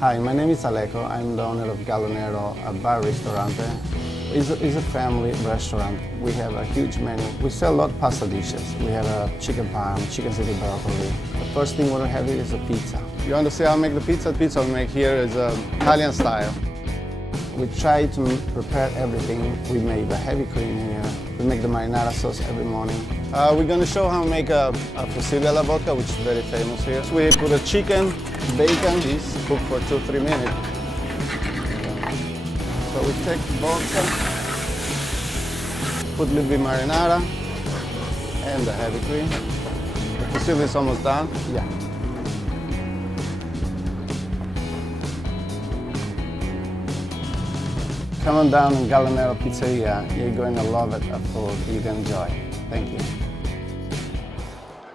Hi, my name is Alejo. I'm the owner of Galonero, a bar ristorante. It's a family restaurant. We have a huge menu. We sell a lot of pasta dishes. We have a chicken parm, chicken city broccoli. The first thing we're gonna have is a pizza. You want to see how I make the pizza? The pizza we make here is Italian style. We try to prepare everything. We make the heavy cream here. We make the marinara sauce every morning. We're going to show how to make a fusilli alla vodka, which is very famous here. So we put a chicken, bacon, this cook for 2-3 minutes. So we take vodka, put a little bit marinara, and the heavy cream. The fusilli is almost done. Yeah. Come on down in Galonero Pizzeria. You're going to love it, a food you can enjoy. Thank you.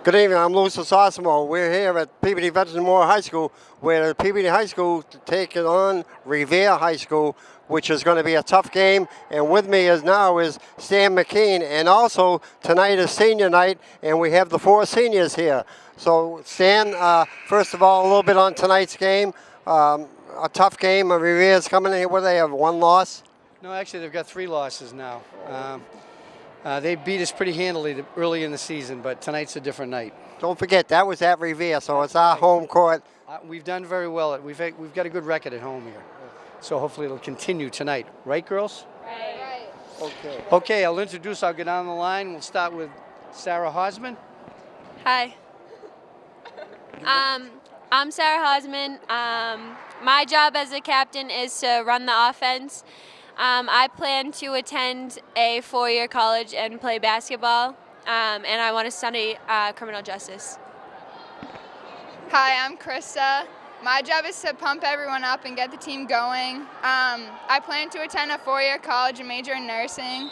Good evening, I'm Louis Sosimo. We're here at Peabody Veterans Memorial High School, where the Peabody High School taking on Revere High School, which is going to be a tough game. And with me now is Stan McKean, and also tonight is senior night, and we have the 4 seniors here. So Stan, first of all, a little bit on tonight's game. A tough game. Revere's coming in here. What do they have? 1 loss? No, actually, they've got 3 losses now. They beat us pretty handily early in the season, but tonight's a different night. Don't forget, that was at Revere, so it's our home court. We've done very well. We've got a good record at home here. So hopefully it'll continue tonight. Right, girls? Right. Okay. Okay, I'll introduce. I'll go down the line. We'll start with Sarah Hosman. Hi. I'm Sarah Hosman. My job as a captain is to run the offense. I plan to attend a 4-year college and play basketball, and I want to study criminal justice. Hi, I'm Krista. My job is to pump everyone up and get the team going. I plan to attend a 4-year college and major in nursing.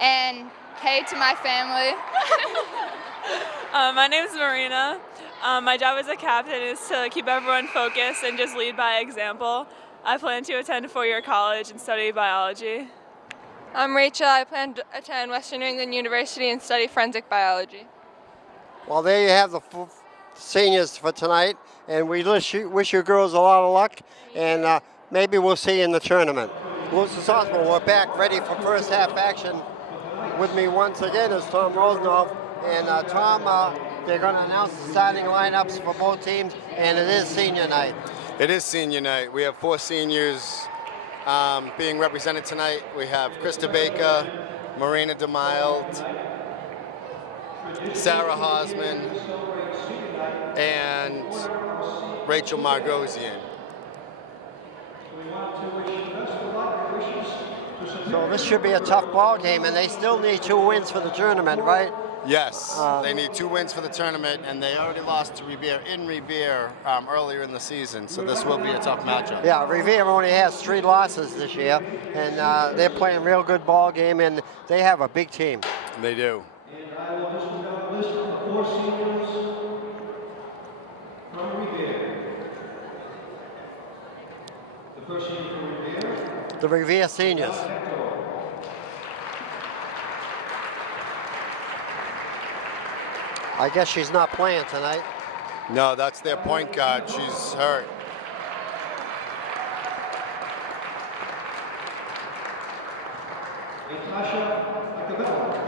And hey to my family. My name is Marina. My job as a captain is to keep everyone focused and just lead by example. I plan to attend a 4-year college and study biology. I'm Rachel. I plan to attend Western New England University and study forensic biology. Well, there you have the seniors for tonight, and we wish you girls a lot of luck, and maybe we'll see you in the tournament. Louis Hospital, we're back ready for first half action. With me once again is Tom Rosenoff, and Tom, they're going to announce the starting lineups for both teams, and it is senior night. It is senior night. We have 4 seniors being represented tonight. We have Krista Baker, Marina DeMild, Sarah Hosman, and Rachel Margosian. So this should be a tough ball game, and they still need 2 wins for the tournament, right? Yes, they need 2 wins for the tournament, and they already lost to Revere in Revere earlier in the season, so this will be a tough matchup. Yeah, Revere only has 3 losses this year, and they're playing a real good ball game, and they have a big team. They do. And I will just put down a list of the 4 seniors from Revere. The first senior from Revere. The Revere seniors. I guess she's not playing tonight. No, that's their point guard. She's hurt. Natasha Acabella.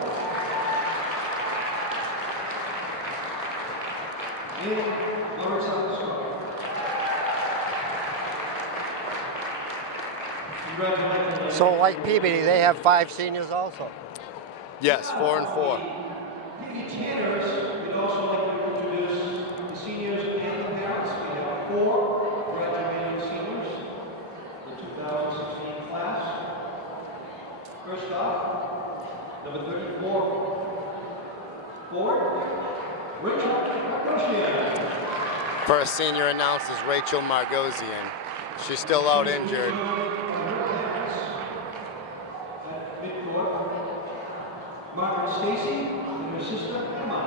And Lawrence Alonso. Congratulations. So like Peabody, they have 5 seniors also. Yes, 4 and 4. We'd also like to introduce the seniors and the parents. We have 4 graduating seniors, the 2016 class. First off, number 34, Rachel Margosian. First senior announced is Rachel Margosian. She's still out injured. At midcourt, Margaret Stacy and her sister Emma.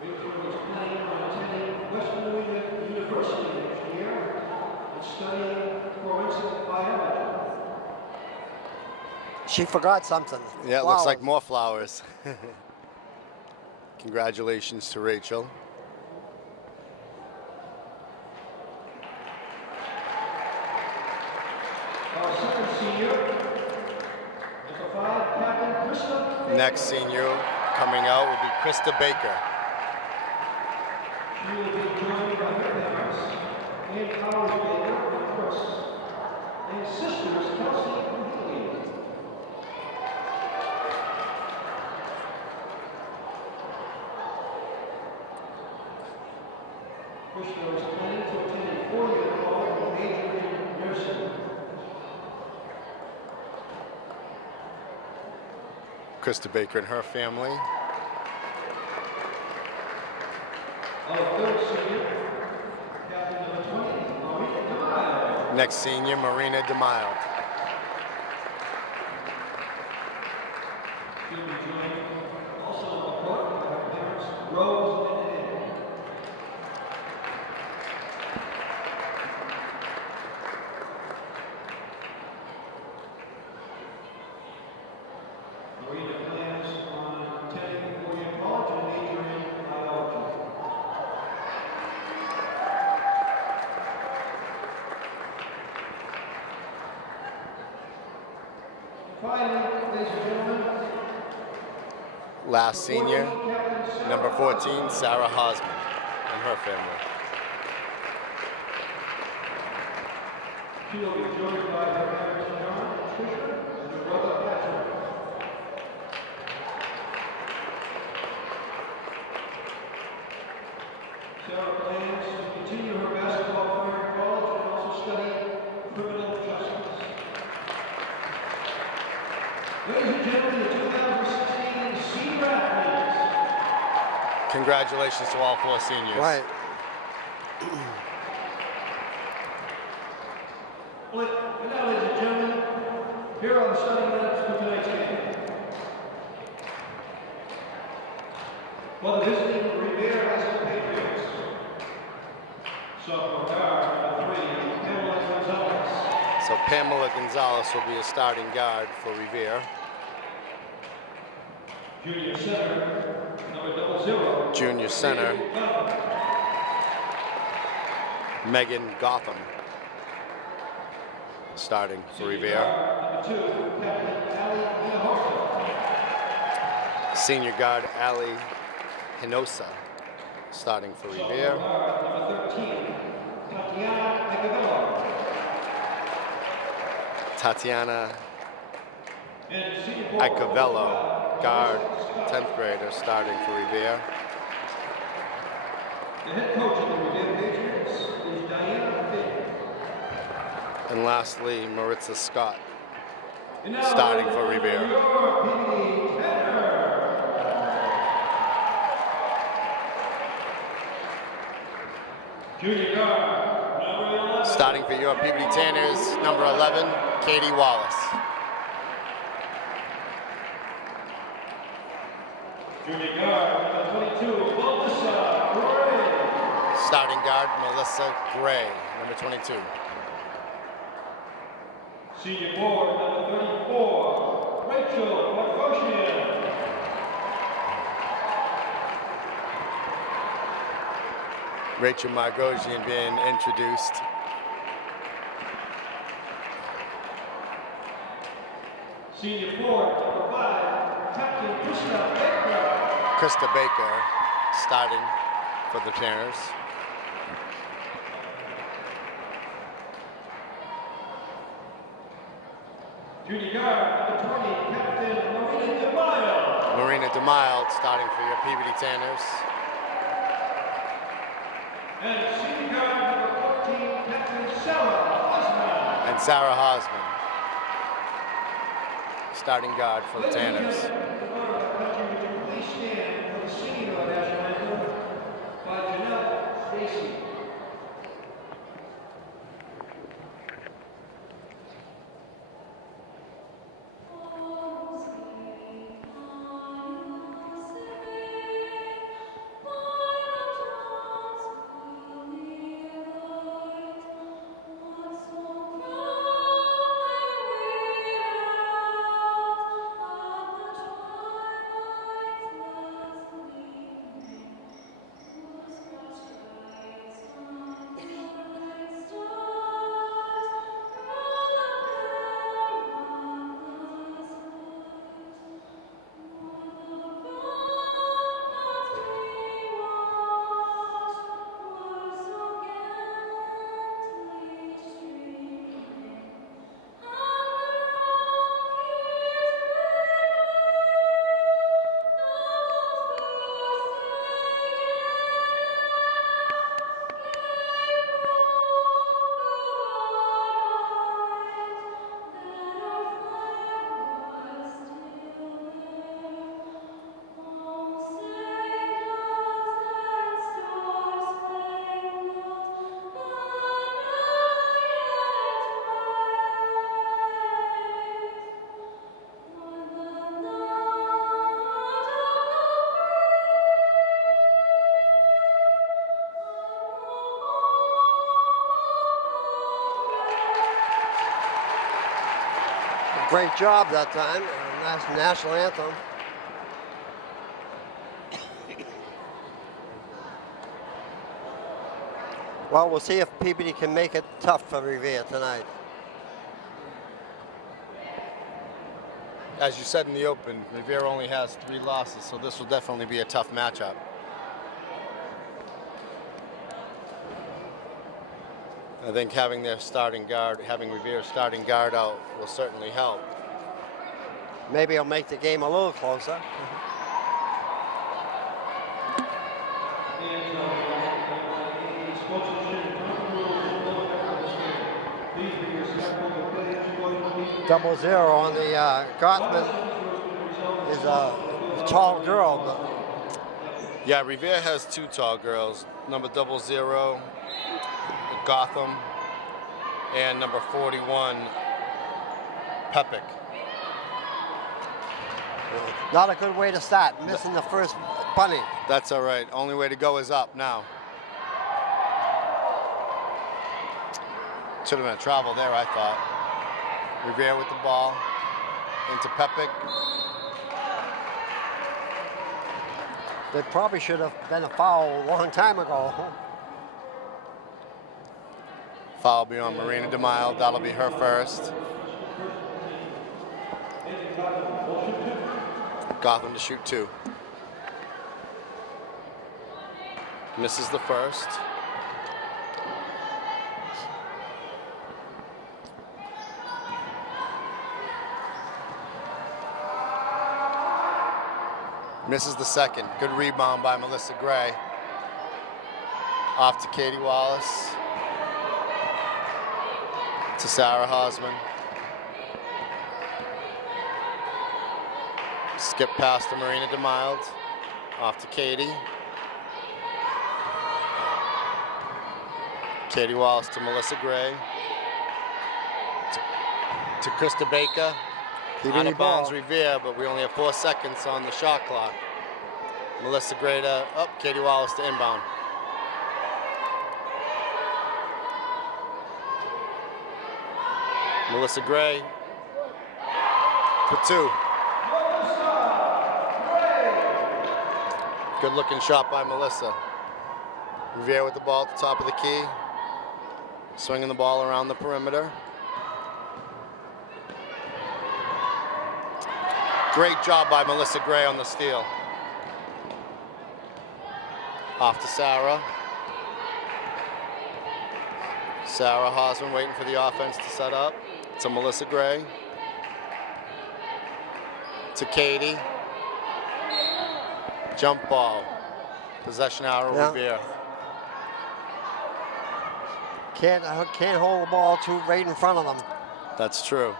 Rachel is planning on attending Western New England University next year and studying forensic She forgot something. Yeah, it looks like Flowers. more flowers. Congratulations to Rachel. Our second senior, number 5, Captain Krista Baker. Next senior coming out will be Krista Baker. She will be joined by her parents, Ann Powers Baker and Chris, and sisters Kelsey and Haley. Krista is planning to attend a 4-year college and major in nursing. Krista Baker and her family. Our third senior, captain number 20, Marina DeMille. Next senior, Marina DeMille. She'll be joined also on the court by her parents, Rose and Ann. Marina plans on attending a 4-year college and majoring in biology. Finally, ladies and gentlemen, Last senior, number 14, Sarah Hosman and her family. she will be joined by her parents, John and Tricia, and her brother, Patrick. Sarah plans to continue her basketball career in college and also study criminal justice. Ladies and gentlemen, the 2016 senior athletes. Congratulations to all 4 seniors. Right. And now, ladies and gentlemen, here are the starting lineups for tonight's game. For the visiting Revere High School Patriots, sophomore guard number 3, Pamela Gonzalez. So Pamela Gonzalez will be a starting guard for Revere. Junior center, number 00. Junior center, Megan Gotham, starting for Revere. Number 2, Captain Ali Minahorta. Senior guard Ali Hinosa, starting for Revere. Guard number 13, Tatiana Acavello. Tatiana And senior forward, Icavello, guard, 10th grader, starting for Revere. the head coach of the Revere Patriots is Diana Baker. And lastly, Maritza Scott, And now, starting for Revere. your PVMHS header. Junior guard, number 11. Starting for your Peabody Tanners, number 11, Katie Wallace. Junior guard, number 22, Melissa Gray. Starting guard, Melissa Gray, number 22. Senior forward, number 34, Rachel Markoshian. Rachel Margosian being introduced. Senior forward, number 5, Captain Krista Baker. Krista Baker, starting for the Tanners. Junior guard, number 20, Captain Marina DeMille. Marina DeMille, starting for your Peabody Tanners. And senior guard, number 14, Captain Sarah Osman. And Sarah Hosman, starting guard for the Tanners. Ladies and gentlemen, the country, would you please stand for the singing of our national anthem by Jeanette Stacy. Great job that time. National anthem. Well, we'll see if Peabody can make it tough for Revere tonight. As you said in the open, Revere only has 3 losses, so this will definitely be a tough matchup. I think having their starting guard, having Revere's starting guard out will certainly help. Maybe it'll make the game a little closer. Double zero on the Gothman is a tall girl. Yeah, Revere has 2 tall girls, number 00, Gotham, and number 41, Pepic. Not a good way to start, missing the first bunny. That's all right. Only way to go is up now. Should have been a travel there, I thought. Revere with the ball into Pepic. They probably should have been a foul a long time ago. Foul be on Marina DeMille. That'll be her first. Gotham to shoot 2. Misses the first. Misses the second. Good rebound by Melissa Gray. Off to Katie Wallace. To Sarah Hosman. Skip past to Marina DeMille. Off to Katie. Katie Wallace to Melissa Gray. To Krista Baker. Out of bounds Revere, but we only have 4 seconds on the shot clock. Melissa Gray to up, Katie Wallace to inbound. Melissa Gray for 2. Good looking shot by Melissa. Revere with the ball at the top of the key. Swinging the ball around the perimeter. Great job by Melissa Gray on the steal. Off to Sarah. Sarah Hosman waiting for the offense to set up. To Melissa Gray. To Katie. Jump ball. Possession out of Revere. Can't hold the ball too right in front of them. That's true.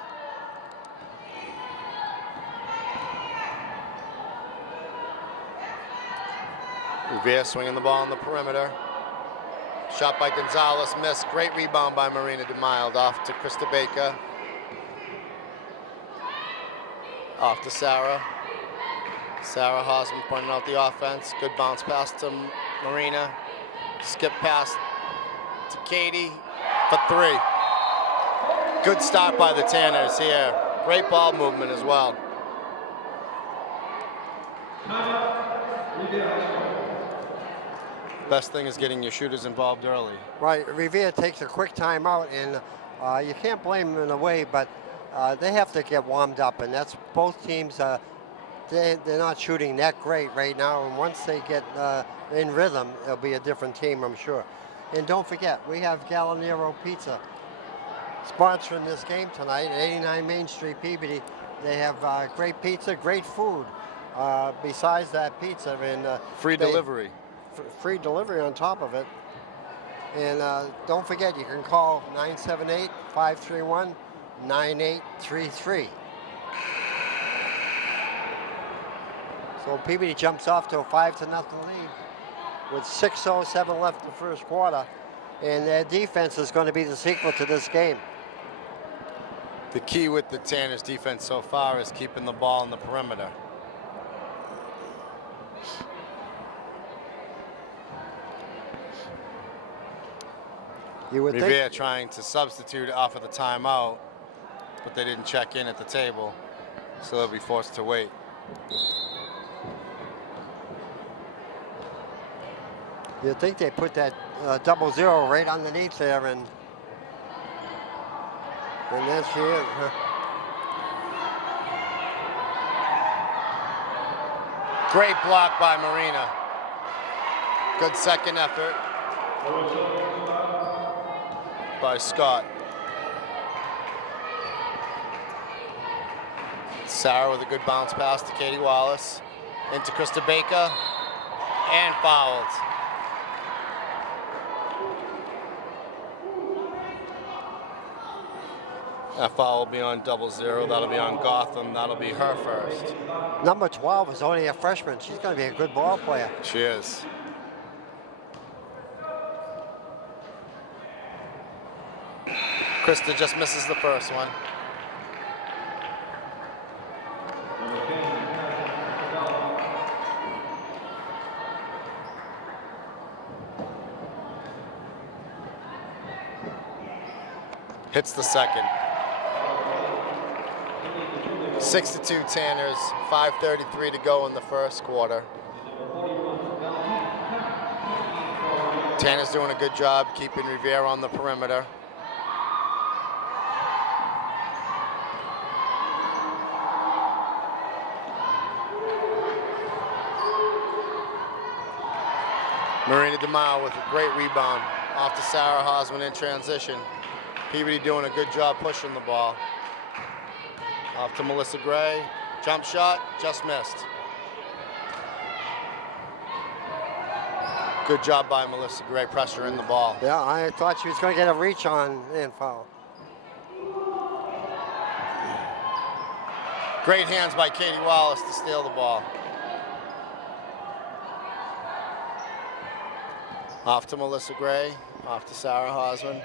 Revere swinging the ball on the perimeter. Shot by Gonzalez, missed. Great rebound by Marina DeMille. Off to Krista Baker. Off to Sarah. Sarah Hosman pointing out the offense. Good bounce pass to Marina. Skip pass to Katie for 3. Good start by the Tanners here. Great ball movement as well. Best thing is getting your shooters involved early. Right, Revere takes a quick timeout, and you can't blame them in a way, but they have to get warmed up, and that's both teams. They're not shooting that great right now, and once they get in rhythm, it'll be a different team, I'm sure. And don't forget, we have Gallinero Pizza sponsoring this game tonight at 89 Main Street, Peabody. They have great pizza, great food. Besides that pizza, and free delivery. Free delivery on top of it. And don't forget, you can call 978-531-9833. So Peabody jumps off to a 5-0 lead with 6:07 left in the first quarter. And their defense is going to be the sequel to this game. The key with the Tanners defense so far is keeping the ball in the perimeter. You would Revere trying to substitute off of the timeout but they didn't check in at the table, so they'll be forced to wait. You'd think they put that 00 right underneath there, and there she is. Huh? Great block by Marina. Good second effort by Scott. Sarah with a good bounce pass to Katie Wallace. Into Krista Baker, and fouled. That foul will be on 00. That'll be on Gotham. That'll be her first. Number 12 is only a freshman. She's going to be a good ball player. She is. Krista just misses the first one. Hits the second. 6-2 Tanners, 5:33 to go in the first quarter. Tanner's doing a good job keeping Revere on the perimeter. Marina DeMao with a great rebound off to Sarah Hosman in transition. Peabody doing a good job pushing the ball. Off to Melissa Gray. Jump shot, just missed. Good job by Melissa Gray pressuring the ball. Yeah, I thought she was going to get a reach on and foul. Great hands by Katie Wallace to steal the ball. Off to Melissa Gray, off to Sarah Hosman.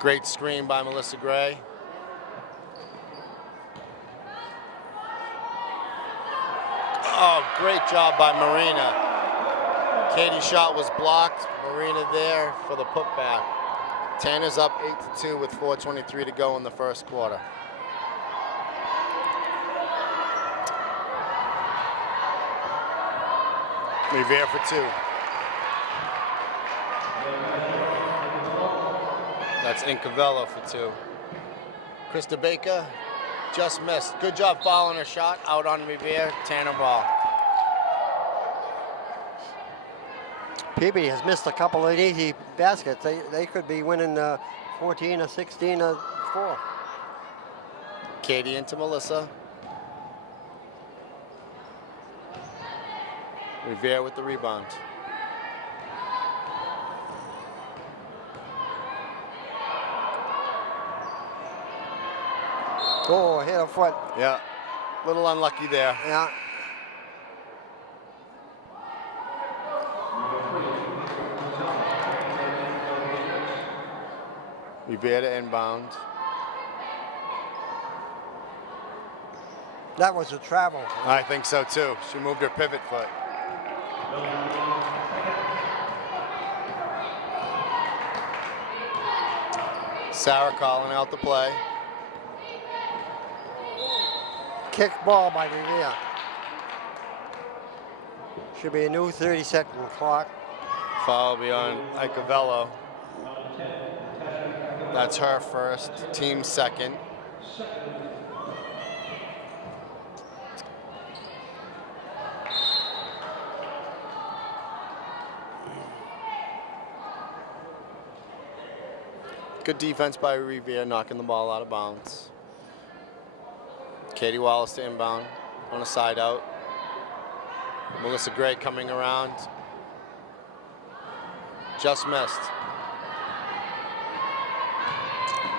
Great screen by Melissa Gray. Oh, great job by Marina. Katie's shot was blocked. Marina there for the putback. Tanner's up 8-2 with 4:23 to go in the first quarter. Revere for two. That's Incavella for two. Krista Baker just missed. Good job following her shot out on Revere. Tanner ball. Peabody has missed a couple of easy baskets. They could be winning 14 or 16 or 4. Katie into Melissa. Revere with the rebound. Oh, hit a foot. Yeah, a little unlucky there. Yeah. Revere to inbound. That was a travel. I think so too. She moved her pivot foot. Sarah calling out the play. Kick ball by Revere. Should be a new 30-second clock. Foul will be on Icavello. That's her first, team second. Good defense by Revere, knocking the ball out of bounds. Katie Wallace to inbound on a side out. Melissa Gray coming around. Just missed.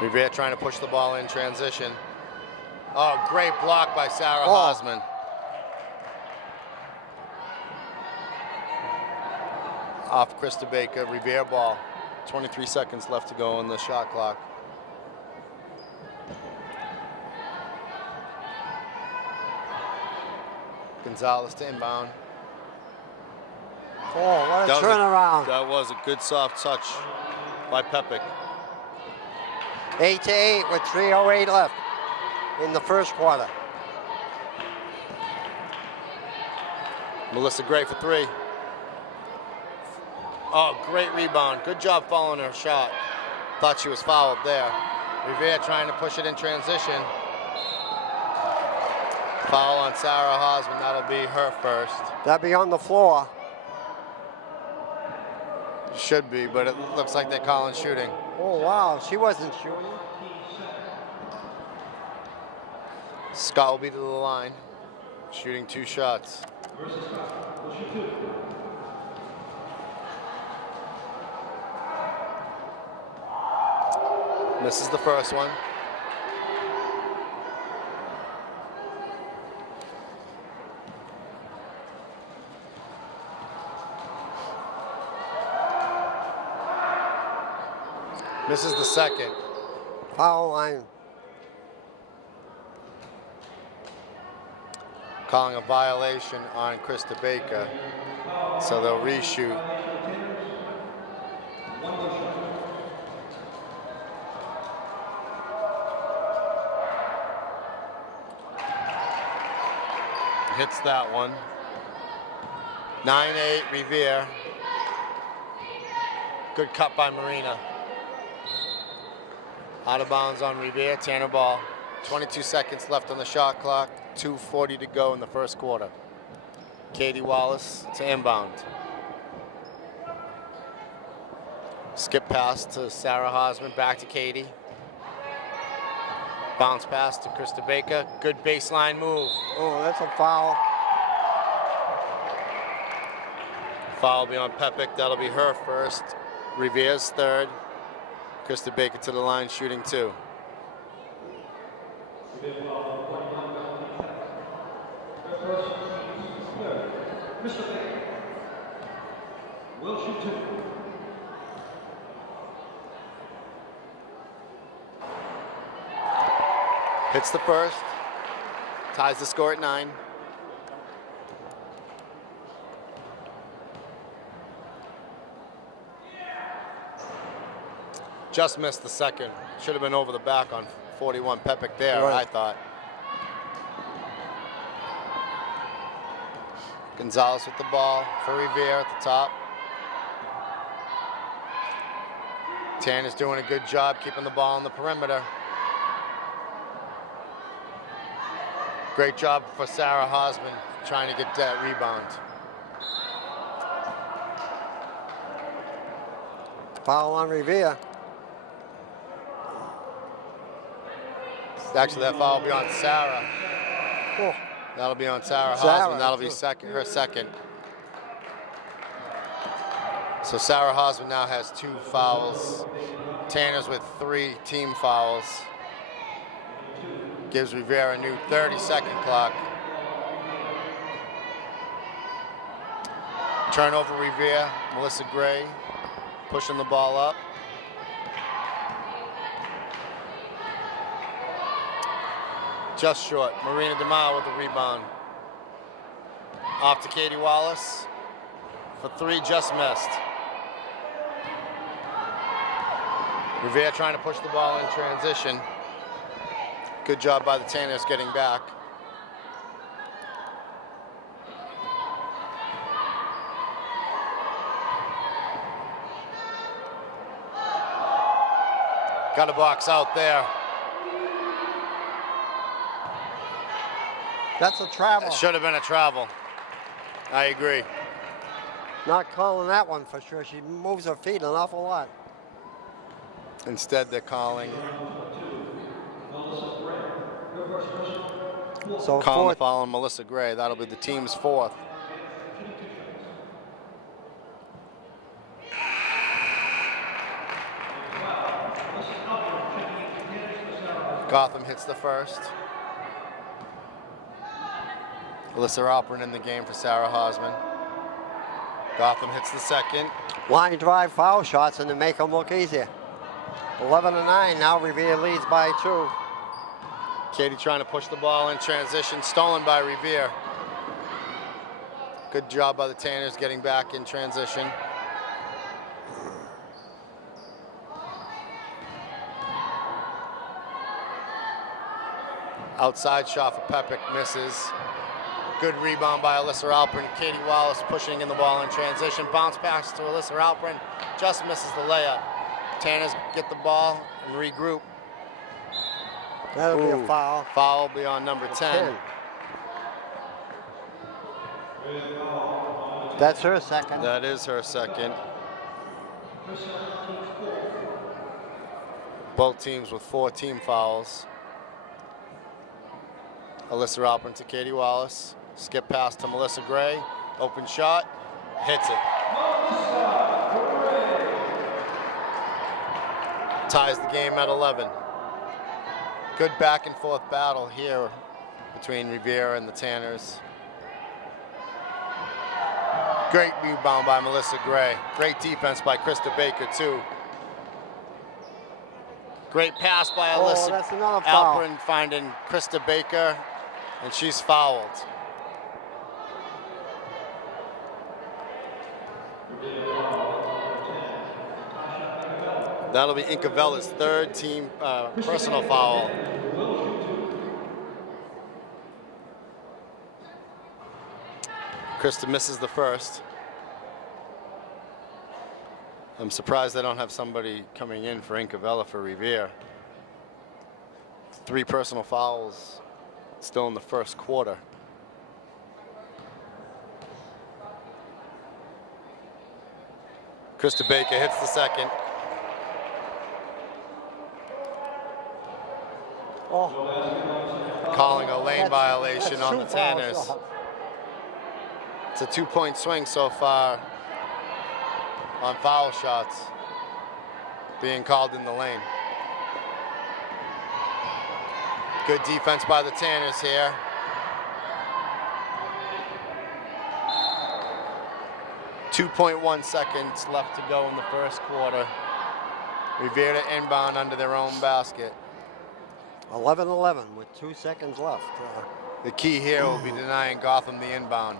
Revere trying to push the ball in transition. Oh, great block by Sarah Hosman. Off Krista Baker, Revere ball. 23 seconds left to go on the shot clock. Gonzalez to inbound. Oh, what a turnaround. That was a good soft touch by Pepic. 8-8 with 3:08 left in the first quarter. Melissa Gray for three. Oh, great rebound. Good job following her shot. Thought she was fouled there. Revere trying to push it in transition. Foul on Sarah Hosman. That'll be her first. That'll be on the floor. Should be, but it looks like they're calling shooting. Oh, wow. She wasn't shooting. Scott will be to the line, shooting 2 shots. Misses the first one. Misses the second. Foul line. Calling a violation on Krista Baker, so they'll reshoot. Hits that one. 9-8 Revere. Good cut by Marina. Out of bounds on Revere, Tanner ball. 22 seconds left on the shot clock. 2:40 to go in the first quarter. Katie Wallace to inbound. Skip pass to Sarah Hosman, back to Katie. Bounce pass to Krista Baker. Good baseline move. Oh, that's a foul. Foul will be on Pepic. That'll be her first. Revere's third. Krista Baker to the line, shooting 2. Will shoot 2. Hits the first. Ties the score at 9. Just missed the second. Should have been over the back on 41 Pepic there, Right. I thought. Gonzalez with the ball for Revere at the top. Tanner's doing a good job keeping the ball on the perimeter. Great job for Sarah Hosman trying to get that rebound. Foul on Revere. Actually, that foul will be on Sarah. Oh. That'll be on Sarah Sarah, Hosman. That'll be her second. So Sarah Hosman now has 2 fouls. Tanner's with 3 team fouls. Gives Revere a new 30-second clock. Turnover Revere. Melissa Gray pushing the ball up. Just short. Marina DeMar with the rebound. Off to Katie Wallace. For 3, just missed. Revere trying to push the ball in transition. Good job by the Tanners getting back. Got a box out there. That's a travel. That should have been a travel. I agree. Not calling that one for sure. She moves her feet an awful lot. Instead, they're calling So calling the fourth. foul on Melissa Gray. That'll be the team's 4th. Gotham hits the first. Alyssa Alperin in the game for Sarah Hosman. Gotham hits the second. Line drive foul shots and to make them look easier. 11-9, now Revere leads by 2. Katie trying to push the ball in transition, stolen by Revere. Good job by the Tanners getting back in transition. Outside shot for Pepic, misses. Good rebound by Alyssa Alpern. Katie Wallace pushing in the ball in transition. Bounce pass to Alyssa Alpern. Just misses the layup. Tanners get the ball and regroup. That'll be a foul. Foul will be on number 10. That's her second. That is her second. Both teams with 4 team fouls. Alyssa Alpern to Katie Wallace. Skip pass to Melissa Gray. Open shot. Hits it. Ties the game at 11. Good back and forth battle here between Revere and the Tanners. Great rebound by Melissa Gray. Great defense by Krista Baker too. Great pass by Alyssa that's another foul. Alpern finding Krista Baker, and she's fouled. That'll be Incavella's 3rd team personal foul. Krista misses the first. I'm surprised they don't have somebody coming in for Incavella for Revere. 3 personal fouls still in the first quarter. Krista Baker hits the second. Calling a lane violation on the Tanners. It's a 2-point swing so far on foul shots being called in the lane. Good defense by the Tanners here. .1 seconds left to go in the first quarter. Revere to inbound under their own basket. 11-11 with 2 seconds left. The key here will be denying Gotham the inbound.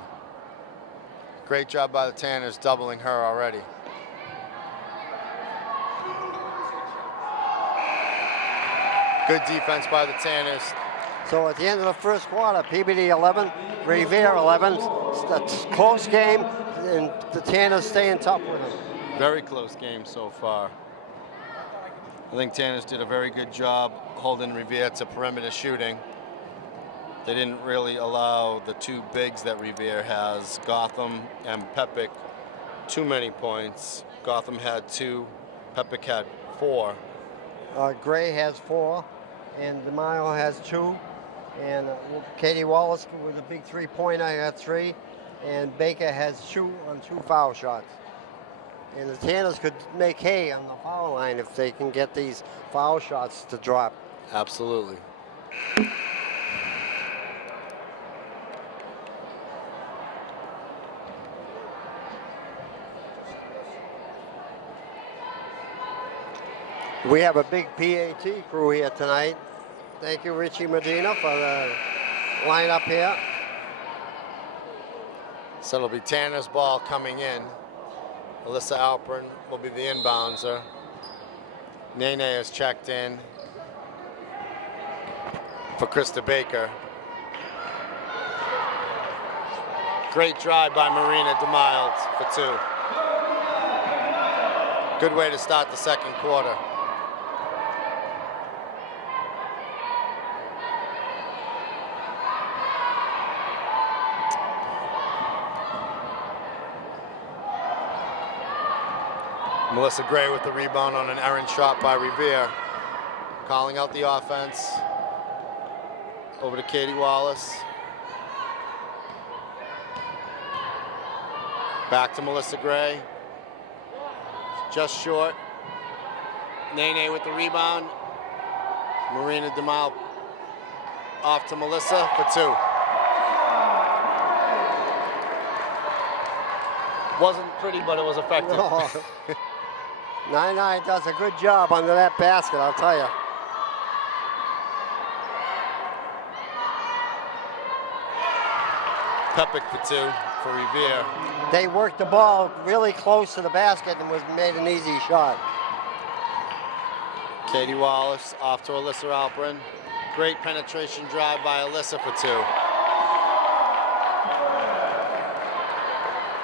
Great job by the Tanners doubling her already. Good defense by the Tanners. So at the end of the first quarter, PBD 11, Revere 11. It's a close game, and the Tanners staying top with them. Very close game so far. I think Tanners did a very good job holding Revere to perimeter shooting. They didn't really allow the 2 bigs that Revere has, Gotham and Pepic, too many points. Gotham had 2, Pepic had 4. Gray has 4, and DeMaio has 2, and Katie Wallace with a big 3-pointer had 3, and Baker has 2 on 2 foul shots. And the Tanners could make hay on the foul line if they can get these foul shots to drop. Absolutely. We have a big PAT crew here tonight. Thank you, Richie Medina, for the lineup here. So it'll be Tanner's ball coming in. Alyssa Alpern will be the inbounder. Nene is checked in for Krista Baker. Great drive by Marina DeMiles for 2. Good way to start the second quarter. Melissa Gray with the rebound on an errant shot by Revere. Calling out the offense. Over to Katie Wallace. Back to Melissa Gray. Just short. Nene with the rebound. Marina DeMile off to Melissa for 2. Wasn't pretty, but it was effective. No. 9-9 does a good job under that basket, I'll tell you. Pepic for 2 for Revere. They worked the ball really close to the basket and made an easy shot. Katie Wallace off to Alyssa Alpern. Great penetration drive by Alyssa for 2.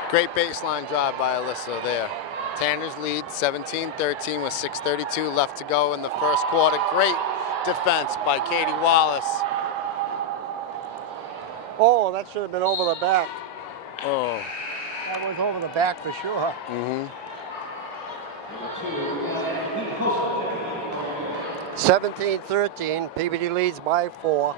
Great baseline drive by Alyssa there. Tanners lead 17-13 with 6:32 left to go in the first quarter. Great defense by Katie Wallace. Oh, that should have been over the back. Oh. That was over the back for sure. Mm-hmm. 17-13, PBD leads by 4.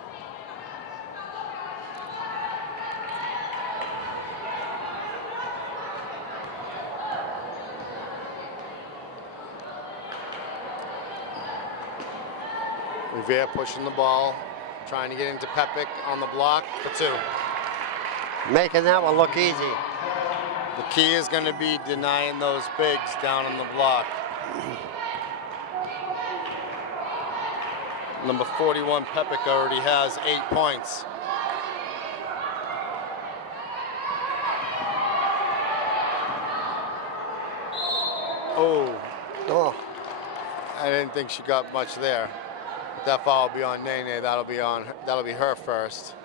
Revere pushing the ball, trying to get into Pepic on the block for 2. Making that one look easy. The key is going to be denying those bigs down on the block. Number 41, Pepic, already has 8 points. Oh, I didn't think she got much there. That foul will be on Nene. That'll be her first.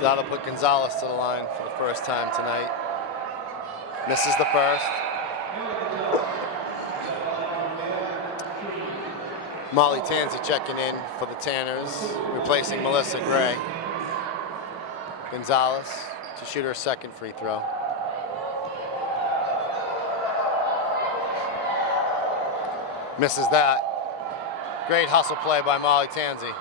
That'll put Gonzalez to the line for the first time tonight. Misses the first. Molly Tanzi checking in for the Tanners, replacing Melissa Gray. Gonzalez to shoot her second free throw. Misses that. Great hustle play by Molly Tanzi.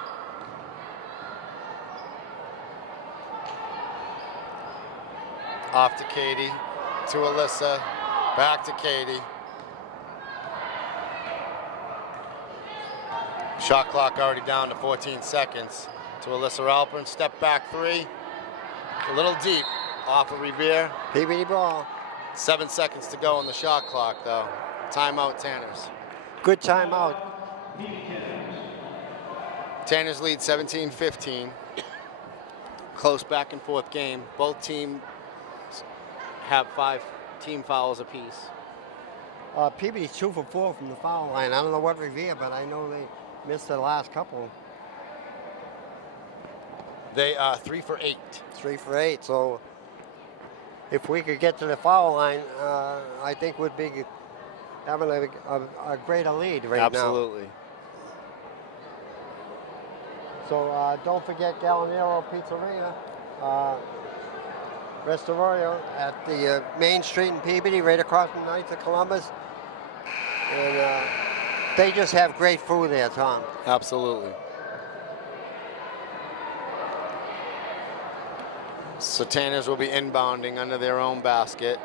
Off to Katie, to Alyssa, back to Katie. Shot clock already down to 14 seconds. To Alyssa Alpern, step back 3. A little deep off of Revere. PBD ball. 7 seconds to go on the shot clock though. Timeout Tanners. Good timeout. Tanners lead 17-15. Close back and forth game. Both teams have 5 team fouls apiece. PBD's 2 for 4 from the foul line. I don't know what Revere, but I know they missed the last couple. They are 3 for 8. 3 for 8. So if we could get to the foul line, I think we'd be having a greater lead right now. Absolutely. So don't forget Gallinero Pizzeria, Restaurant at the Main Street in Peabody, right across from Knights of Columbus. And they just have great food there, Tom. Absolutely. So Tanners will be inbounding under their own basket.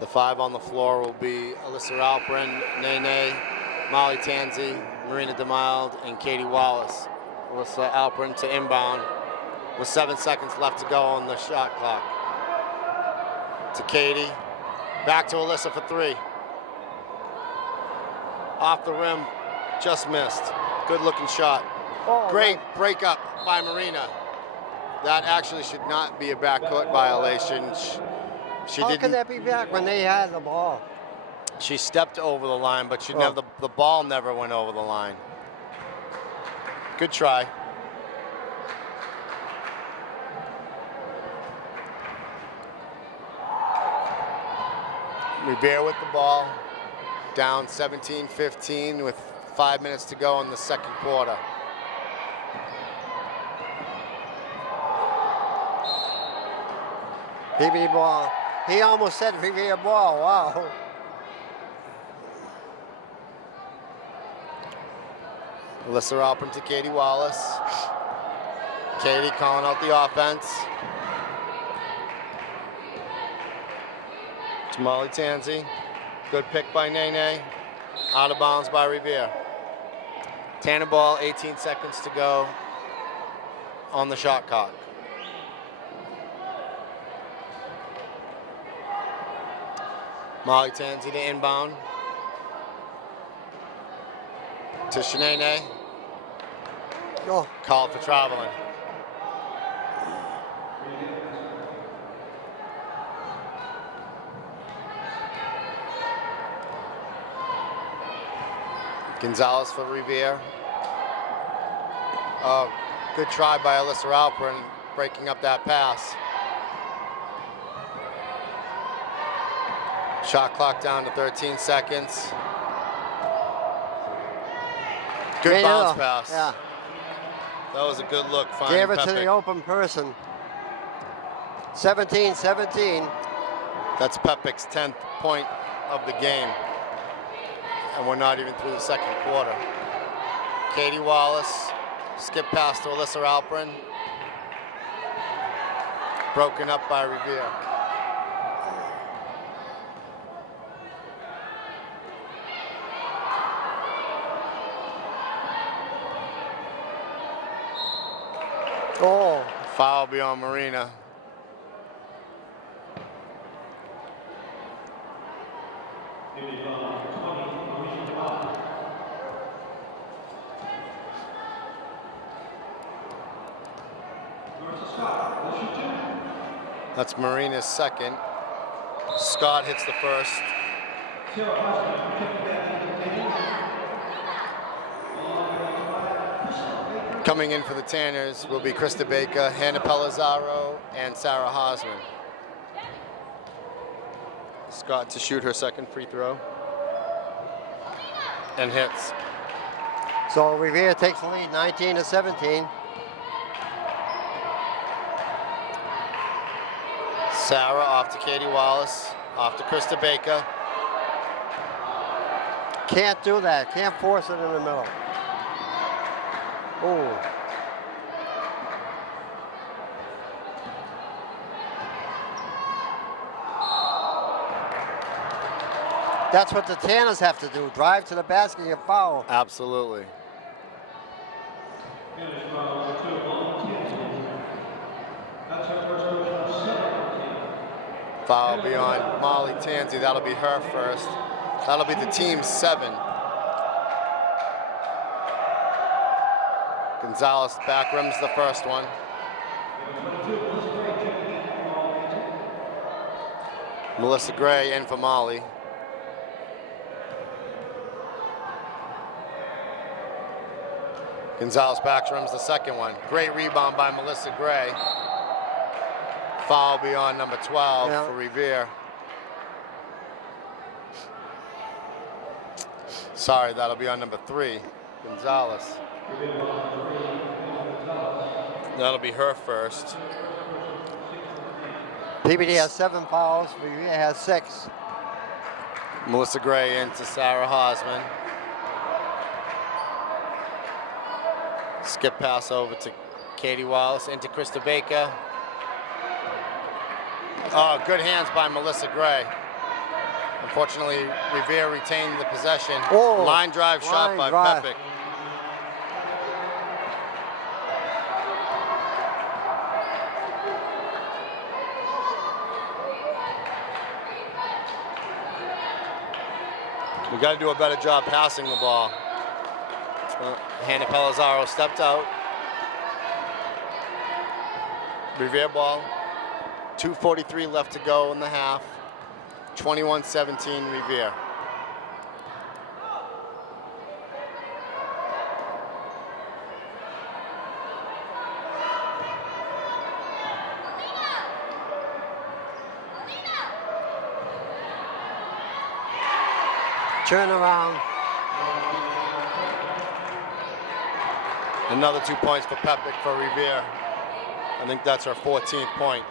The 5 on the floor will be Alyssa Alpern, Nene, Molly Tanzi, Marina DeMild, and Katie Wallace. Alyssa Alpern to inbound with 7 seconds left to go on the shot clock. To Katie, back to Alyssa for 3. Off the rim, just missed. Good looking shot. Oh, Great break up by Marina. That actually should not be a backcourt violation. How can that be back when they had the ball? She stepped over the line, but the ball never went over the line. Good try. Revere with the ball, down 17-15 with 5 minutes to go in the second quarter. PBD ball. He almost said Revere ball. Wow. Alyssa Alpern to Katie Wallace. Katie calling out the offense. To Molly Tanzi. Good pick by Nene. Out of bounds by Revere. Tanner ball, 18 seconds to go on the shot clock. Molly Tanzi to inbound. To Shanae. Oh. Called for traveling. Gonzalez for Revere. Good try by Alyssa Alperin, breaking up that pass. Shot clock down to 13 seconds. Good bounce pass. Yeah. That was a good look. Finding Gave it to Pepic. the open person. 17-17. That's Pepic's 10th point of the game. And we're not even through the second quarter. Katie Wallace, skip pass to Alyssa Alperin. Broken up by Revere. Oh. Foul beyond Marina. That's Marina's second. Scott hits the first. Coming in for the Tanners will be Krista Baker, Hannah Pellizzaro, and Sarah Hosman. Scott to shoot her second free throw. And hits. So Revere takes the lead, 19-17. Sarah off to Katie Wallace, off to Krista Baker. Can't do that. Can't force it in the middle. Oh. That's what the Tanners have to do. Drive to the basket and foul. Absolutely. Foul beyond Molly Tansey. That'll be her first. That'll be the team's 7. Gonzalez back rims the first one. Melissa Gray in for Molly. Gonzalez back rims the second one. Great rebound by Melissa Gray. Foul beyond number 12 for Revere. Sorry, that'll be on number 3, Gonzalez. That'll be her first. PBD has 7 fouls. Revere has 6. Melissa Gray into Sarah Hosman. Skip pass over to Katie Wallace, into Krista Baker. Oh, good hands by Melissa Gray. Unfortunately, Revere retained the possession. Oh, line drive shot by Pepic. We got to do a better job passing the ball. Hannah Pellizzaro stepped out. Revere ball. 2:43 left to go in the half. 21-17 Revere. Turn around. Another 2 points for Pepic for Revere. I think that's her 14th point.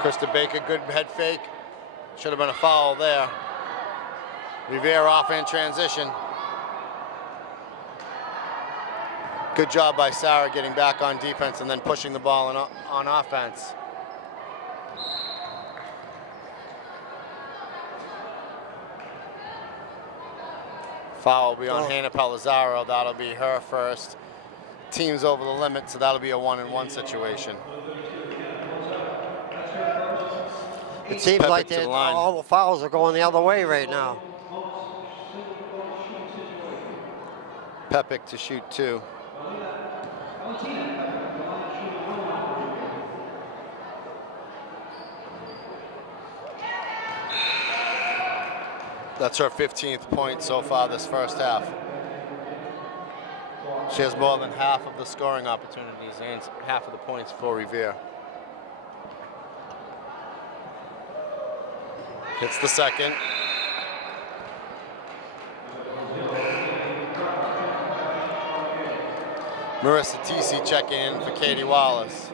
Krista Baker, good head fake. Should have been a foul there. Revere off in transition. Good job by Sarah getting back on defense and then pushing the ball on offense. Foul will be on Hannah Pellizzaro. That'll be her first. Team's over the limit, so that'll be a 1-and-1 situation. It seems like all the fouls are going the other way right now. Pepic to shoot 2. That's her 15th point so far this first half. She has more than half of the scoring opportunities and half of the points for Revere. Hits the second. Marissa TC checking in for Katie Wallace.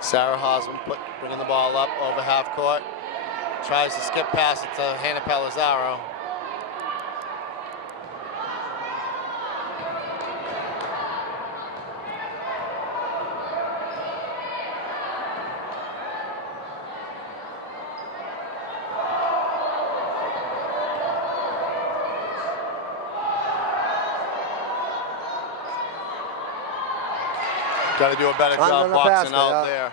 Sarah Hosman bringing the ball up over half court. Tries to skip past it to Hannah Palazzaro. Got to do a better Under job the boxing basket, out there.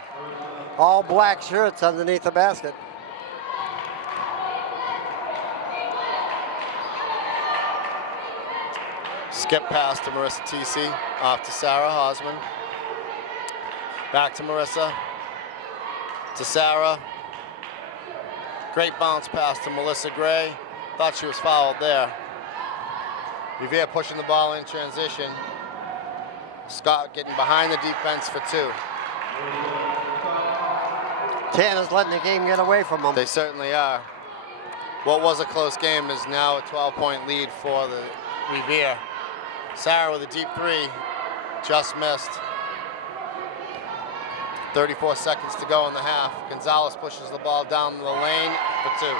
All black shirts underneath the basket. Skip pass to Marissa TC, off to Sarah Hosman. Back to Marissa, to Sarah. Great bounce pass to Melissa Gray. Thought she was fouled there. Revere pushing the ball in transition. Scott getting behind the defense for two. Tanner's letting the game get away from them. They certainly are. What was a close game is now a 12-point lead for the Revere. Sarah with a deep three, just missed. 34 seconds to go in the half. Gonzalez pushes the ball down the lane for two.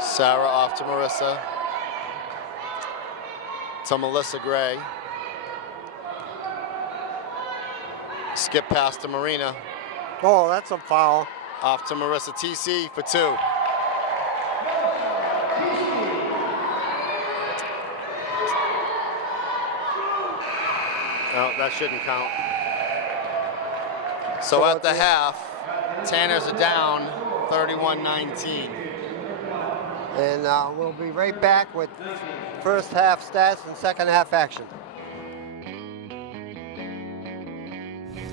Sarah off to Marissa. To Melissa Gray. Skip pass to Marina. Oh, that's a foul. Off to Marissa TC for two. No, that shouldn't count. So at the half, Tanners are down 31-19. And we'll be right back with first half stats and second half action.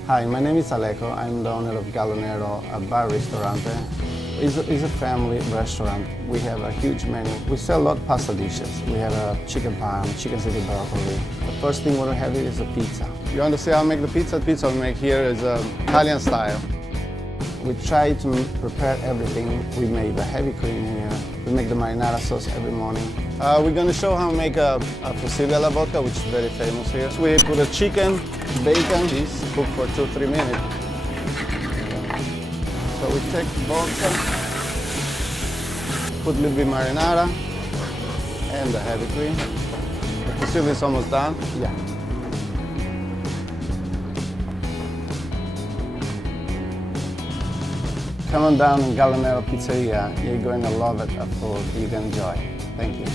Hi, my name is Alejo. I'm the owner of Galonero, a bar ristorante. It's a family restaurant. We have a huge menu. We sell a lot of pasta dishes. We have a chicken parm, chicken city broccoli. The first thing we're having is a pizza. You want to see how I make the pizza? The pizza we make here is Italian style. We try to prepare everything. We make the heavy cream here. We make the marinara sauce every morning. We're going to show how to make a fusilli alla vodka, which is very famous here. So we put a chicken, bacon, cheese, cook for 2-3 minutes. So we take vodka, put a little bit marinara, and the heavy cream. The fusilli is almost done. Yeah. Come on down in Galonero Pizzeria. You're going to love it, a food you can enjoy. Thank you.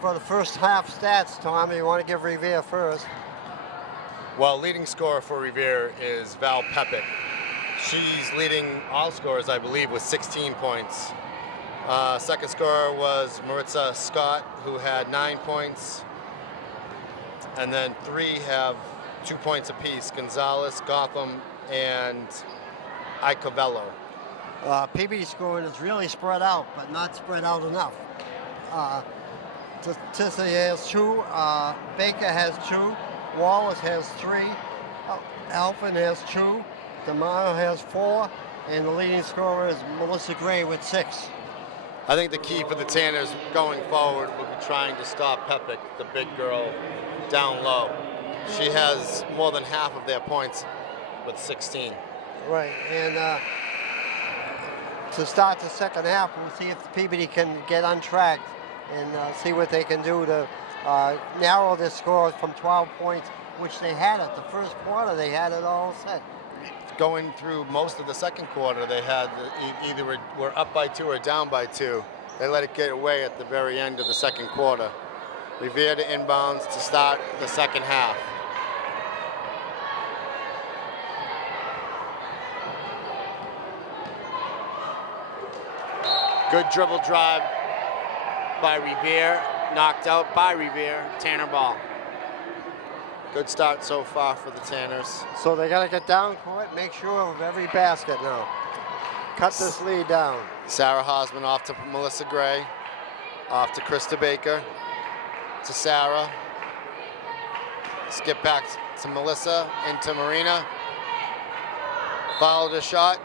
For the first half stats, Tommy, you want to give Revere first? Well, leading scorer for Revere is Val Pepic. She's leading all scorers, I believe, with 16 points. Second scorer was Maritza Scott, who had 9 points. And then three have 2 points apiece, Gonzalez, Gotham, and Icovello. PBD scoring is really spread out, but not spread out enough. Tissa has 2, Baker has 2, Wallace has 3, Alphin has 2, DeMaio has 4, and the leading scorer is Melissa Gray with 6. I think the key for the Tanners going forward will be trying to stop Pepic, the big girl, down low. She has more than half of their points with 16. Right, and to start the second half, we'll see if the PBD can get untracked and see what they can do to narrow their score from 12 points, which they had it. The first quarter, they had it all set. Going through most of the second quarter, they had either were up by 2 or down by 2. They let it get away at the very end of the second quarter. Revere to inbounds to start the second half. Good dribble drive by Revere. Knocked out by Revere. Tanner ball. Good start so far for the Tanners. So they got to get down court, make sure of every basket now. Cut this lead down. Sarah Hosman off to Melissa Gray. Off to Krista Baker. To Sarah. Skip back to Melissa. Into Marina. Fouled a shot.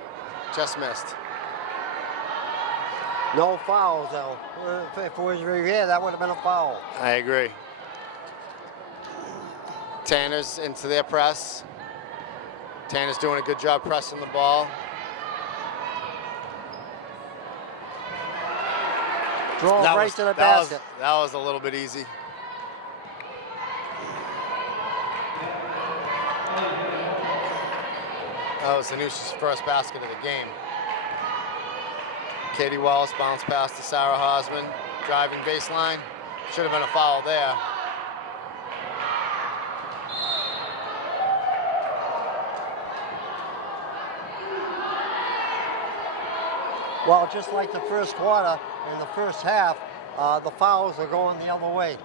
Just missed. No fouls, though. If it was Revere, that would have been a foul. I agree. Tanner's into their press. Tanner's doing a good job pressing the ball. Drove right to the basket. That was a little bit easy. That was Anusha's first basket of the game. Katie Wallace bounced pass to Sarah Hosman. Driving baseline. Should have been a foul there. Well, just like the first quarter and the first half, the fouls are going the other way.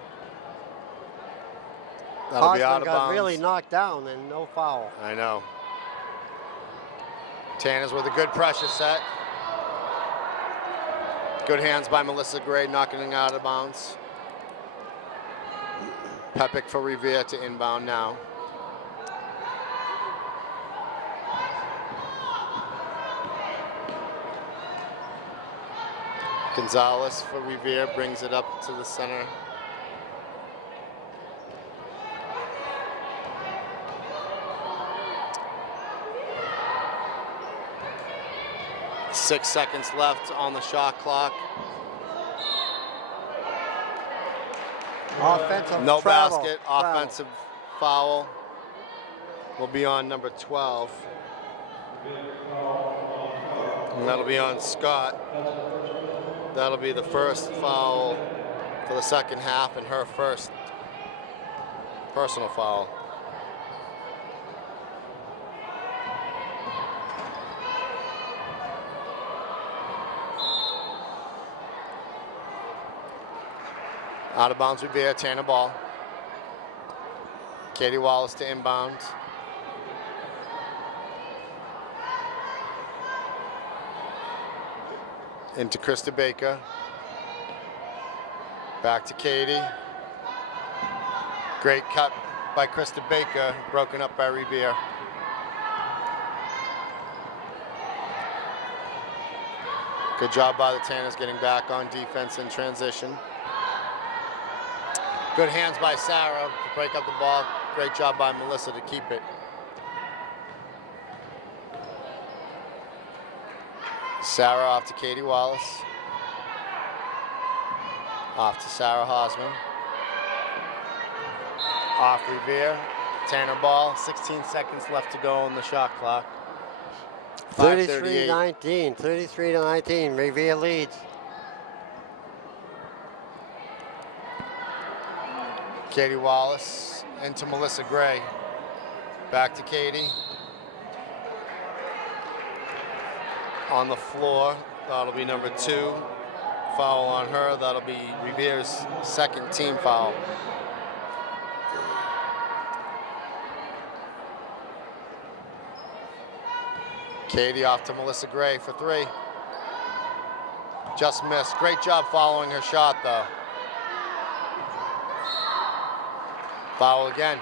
That'll be out of got bounds. really knocked down and no foul. I know. Tanners with a good pressure set. Good hands by Melissa Gray, knocking it out of bounds. Pepic for Revere to inbound now. Gonzalez for Revere brings it up to the center. Six seconds left on the shot clock. Offensive No travel. basket, offensive foul will be on number 12. And that'll be on Scott. That'll be the first foul for the second half and her first personal foul. Out of bounds Revere, Tanner ball. Katie Wallace to inbound. Into Krista Baker. Back to Katie. Great cut by Krista Baker, broken up by Revere. Good job by the Tanners getting back on defense in transition. Good hands by Sarah to break up the ball. Great job by Melissa to keep it. Sarah off to Katie Wallace. Off to Sarah Hosman. Off Revere. Tanner ball. 16 seconds left to go on the shot clock. 33-19. 33-19. Revere leads. Katie Wallace into Melissa Gray. Back to Katie. On the floor, that'll be number 2. Foul on her, that'll be Revere's second team foul. Katie off to Melissa Gray for 3. Just missed. Great job following her shot though. Foul again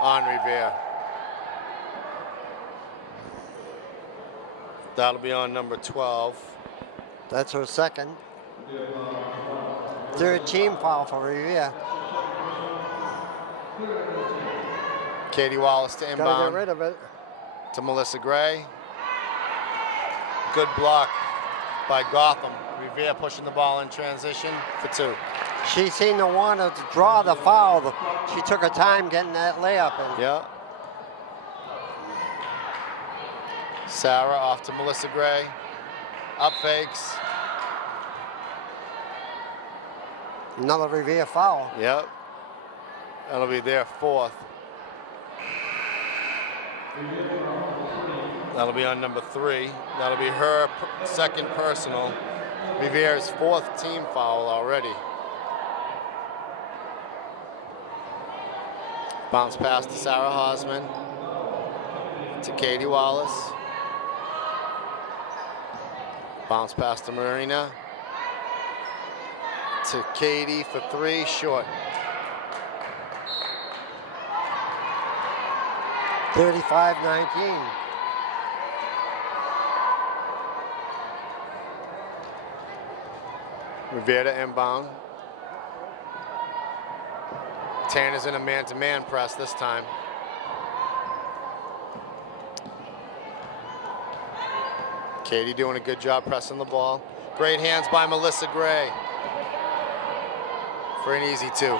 on Revere. That'll be on number 12. That's her second. Third team foul for Revere. Katie Wallace to Gotta inbound get rid of it. to Melissa Gray. Good block by Gotham. Revere pushing the ball in transition for 2. She seemed to want to draw the foul. She took her time getting that layup in. Yeah. Sarah off to Melissa Gray. Up fakes. Another Revere foul. Yep. That'll be their 4th. That'll be on number 3. That'll be her second personal. Revere's 4th team foul already. Bounce pass to Sarah Hosman, to Katie Wallace. Bounce pass to Marina, to Katie for 3, short. 35-19. Revere to inbound. Tanner's in a man-to-man press this time. Katie doing a good job pressing the ball. Great hands by Melissa Gray for an easy 2.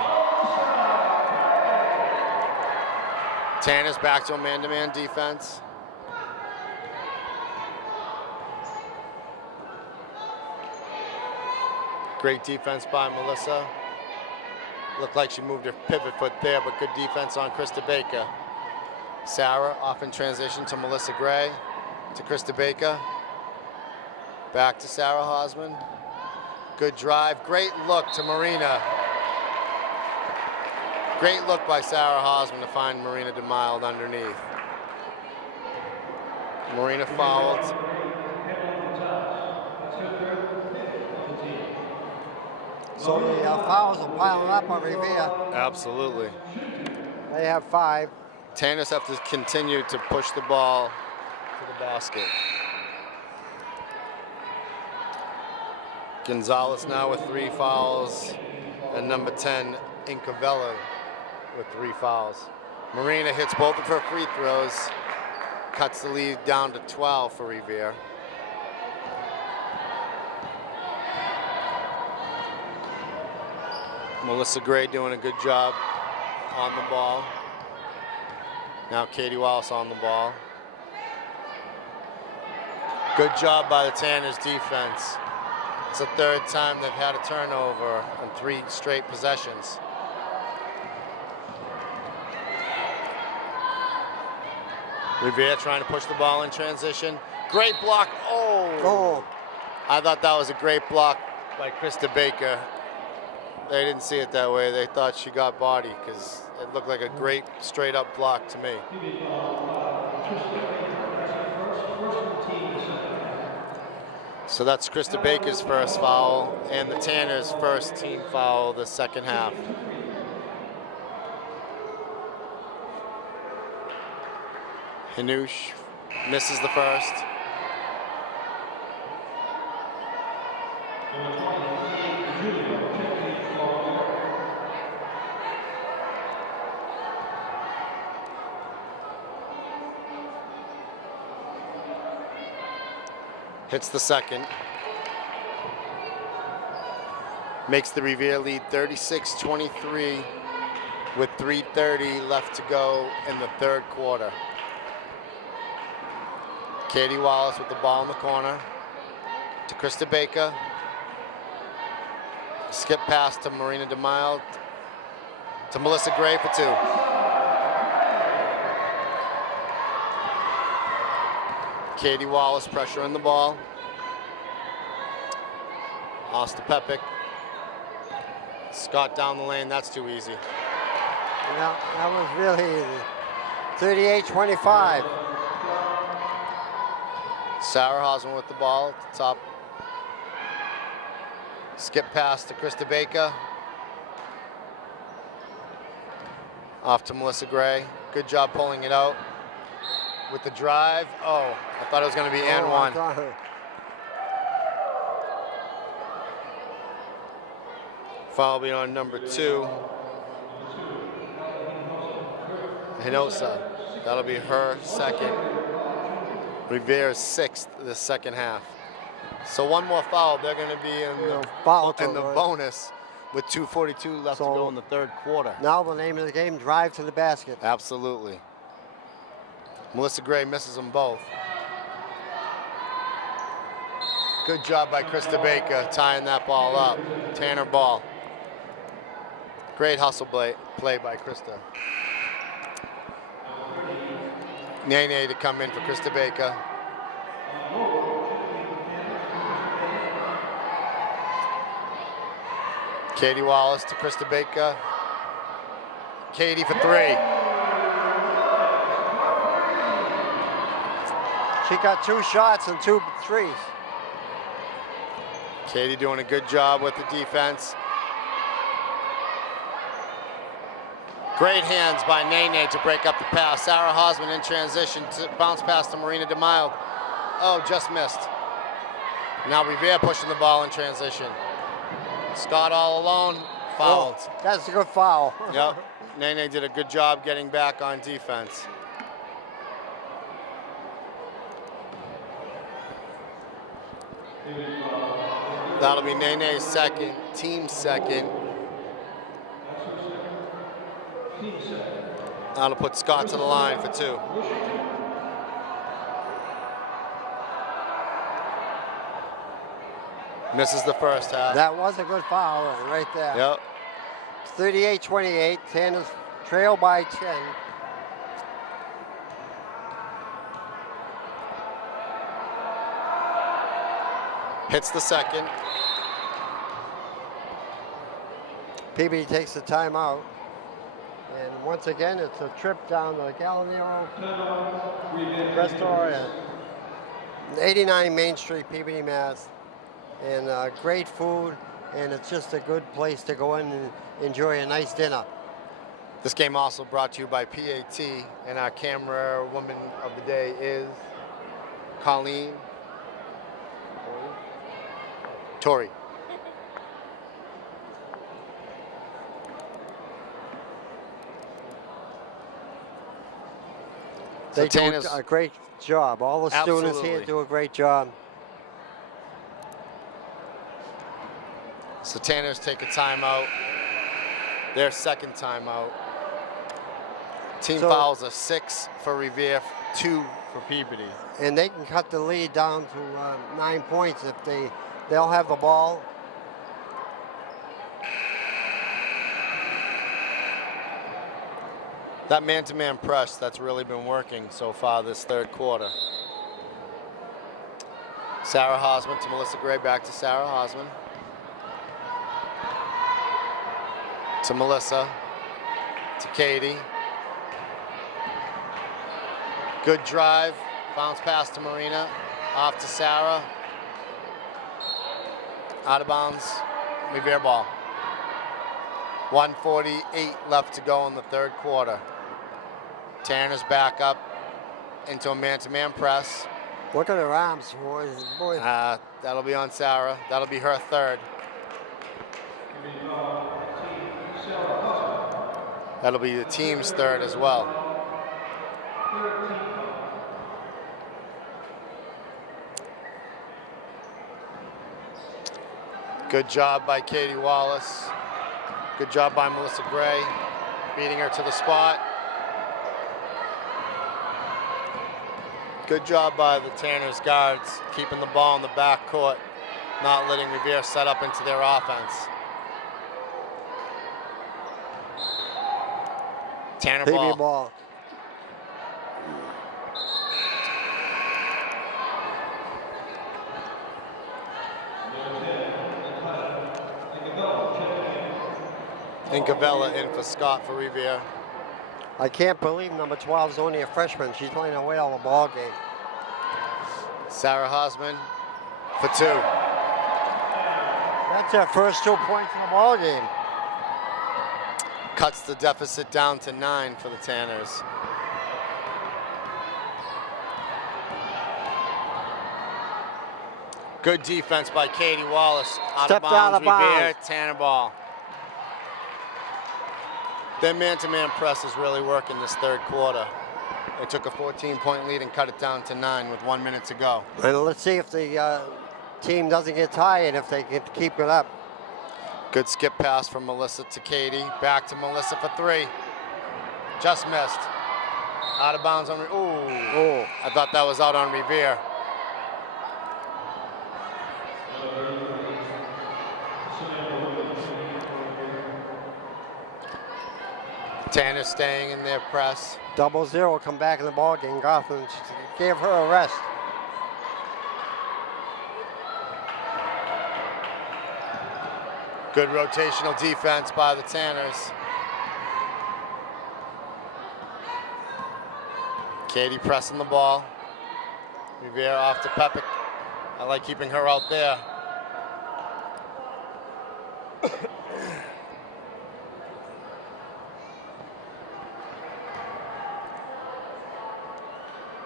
Tanner's back to a man-to-man defense. Great defense by Melissa. Looked like she moved her pivot foot there, but good defense on Krista Baker. Sarah off in transition to Melissa Gray, to Krista Baker. Back to Sarah Hosman. Good drive, great look to Marina. Great look by Sarah Hosman to find Marina DeMild underneath. Marina fouled. So the fouls are piling up on Revere. Absolutely. They have 5. Tanners have to continue to push the ball to the basket. Gonzalez now with 3 fouls, and number 10, Incavella, with 3 fouls. Marina hits both of her free throws, cuts the lead down to 12 for Revere. Melissa Gray doing a good job on the ball. Now Katie Wallace on the ball. Good job by the Tanners defense. It's the 3rd time they've had a turnover on 3 straight possessions. Revere trying to push the ball in transition. Great block. Oh! I thought that was a great block by Krista Baker. They didn't see it that way. They thought she got body because it looked like a great straight up block to me. So that's Krista Baker's first foul and the Tanners' first team foul the second half. Hanush misses the first. Hits the second. Makes the Revere lead 36-23 with 3:30 left to go in the 3rd quarter. Katie Wallace with the ball in the corner to Krista Baker. Skip pass to Marina DeMild to Melissa Gray for 2. Katie Wallace pressuring the ball. Ostapepic. Scott down the lane, that's too easy. Yeah, that was really easy. 38-25. Sarah Hosman with the ball at the top. Skip pass to Krista Baker. Off to Melissa Gray. Good job pulling it out. With the drive. Oh, I thought it was going to be and one. Foul being on number 2. Hinosa. That'll be her second. Revere's 6th the second half. So one more foul. They're going to be in the bonus with 2:42 left to go in the 3rd quarter. Now the name of the game, drive to the basket. Absolutely. Melissa Gray misses them both. Good job by Krista Baker tying that ball up. Tanner ball. Great hustle play by Krista. Nene to come in for Krista Baker. Katie Wallace to Krista Baker. Katie for three. She got 2 shots and 2 threes. Katie doing a good job with the defense. Great hands by Nene to break up the pass. Sarah Hosman in transition to bounce pass to Marina DeMille. Oh, just missed. Now Revere pushing the ball in transition. Scott all alone, fouled. Oh, that's a good foul. Yep, Nene did a good job getting back on defense. That'll be Nene's second, team's second. That'll put Scott to the line for 2. Misses the first half. That was a good foul right there. Yep. 38-28, Tanner's trail by 10. Hits the second. PBD takes the timeout. And once again, it's a trip down the Gallinero restaurant at 89 Main Street, PBD, Mass. And great food, and it's just a good place to go in and enjoy a nice dinner. This game also brought to you by PAT, and our camera woman of the day is Colleen Tori. They do a great job. All the students here do a great job. So Tanner's take a timeout. Their second timeout. Team fouls are 6 for Revere, 2 for Peabody. And they can cut the lead down to 9 points if they'll have the ball. That man-to-man press, that's really been working so far this third quarter. Sarah Hosman to Melissa Gray, back to Sarah Hosman. To Melissa, to Katie. Good drive, bounce pass to Marina, off to Sarah. Out of bounds, Revere ball. 1:48 left to go in the third quarter. Tanner's back up into a man-to-man press. Look at her arms, boys. That'll be on Sarah. That'll be her third. That'll be the team's third as well. Good job by Katie Wallace. Good job by Melissa Gray, beating her to the spot. Good job by the Tanner's guards, keeping the ball in the back court, not letting Revere set up into their offense. Tanner ball. Incavella in for Scott for Revere. I can't believe number 12 is only a freshman. She's playing a whale of a ball game. Sarah Hosman for 2. That's her first 2 points in the ball game. Cuts the deficit down to 9 for the Tanners. Good defense by Katie Wallace. Stepped out of bounds. Revere, Tanner ball. Their man-to-man press is really working this third quarter. They took a 14-point lead and cut it down to 9 with 1 minute to go. And let's see if the team doesn't get tired, if they can keep it up. Good skip pass from Melissa to Katie. Back to Melissa for 3. Just missed. Out of bounds on, ooh. I thought that was out on Revere. Tanner staying in their press. 0-0 come back in the ball game. Gotham gave her a rest. Good rotational defense by the Tanners. Katie pressing the ball. Revere off to Pepic. I like keeping her out there.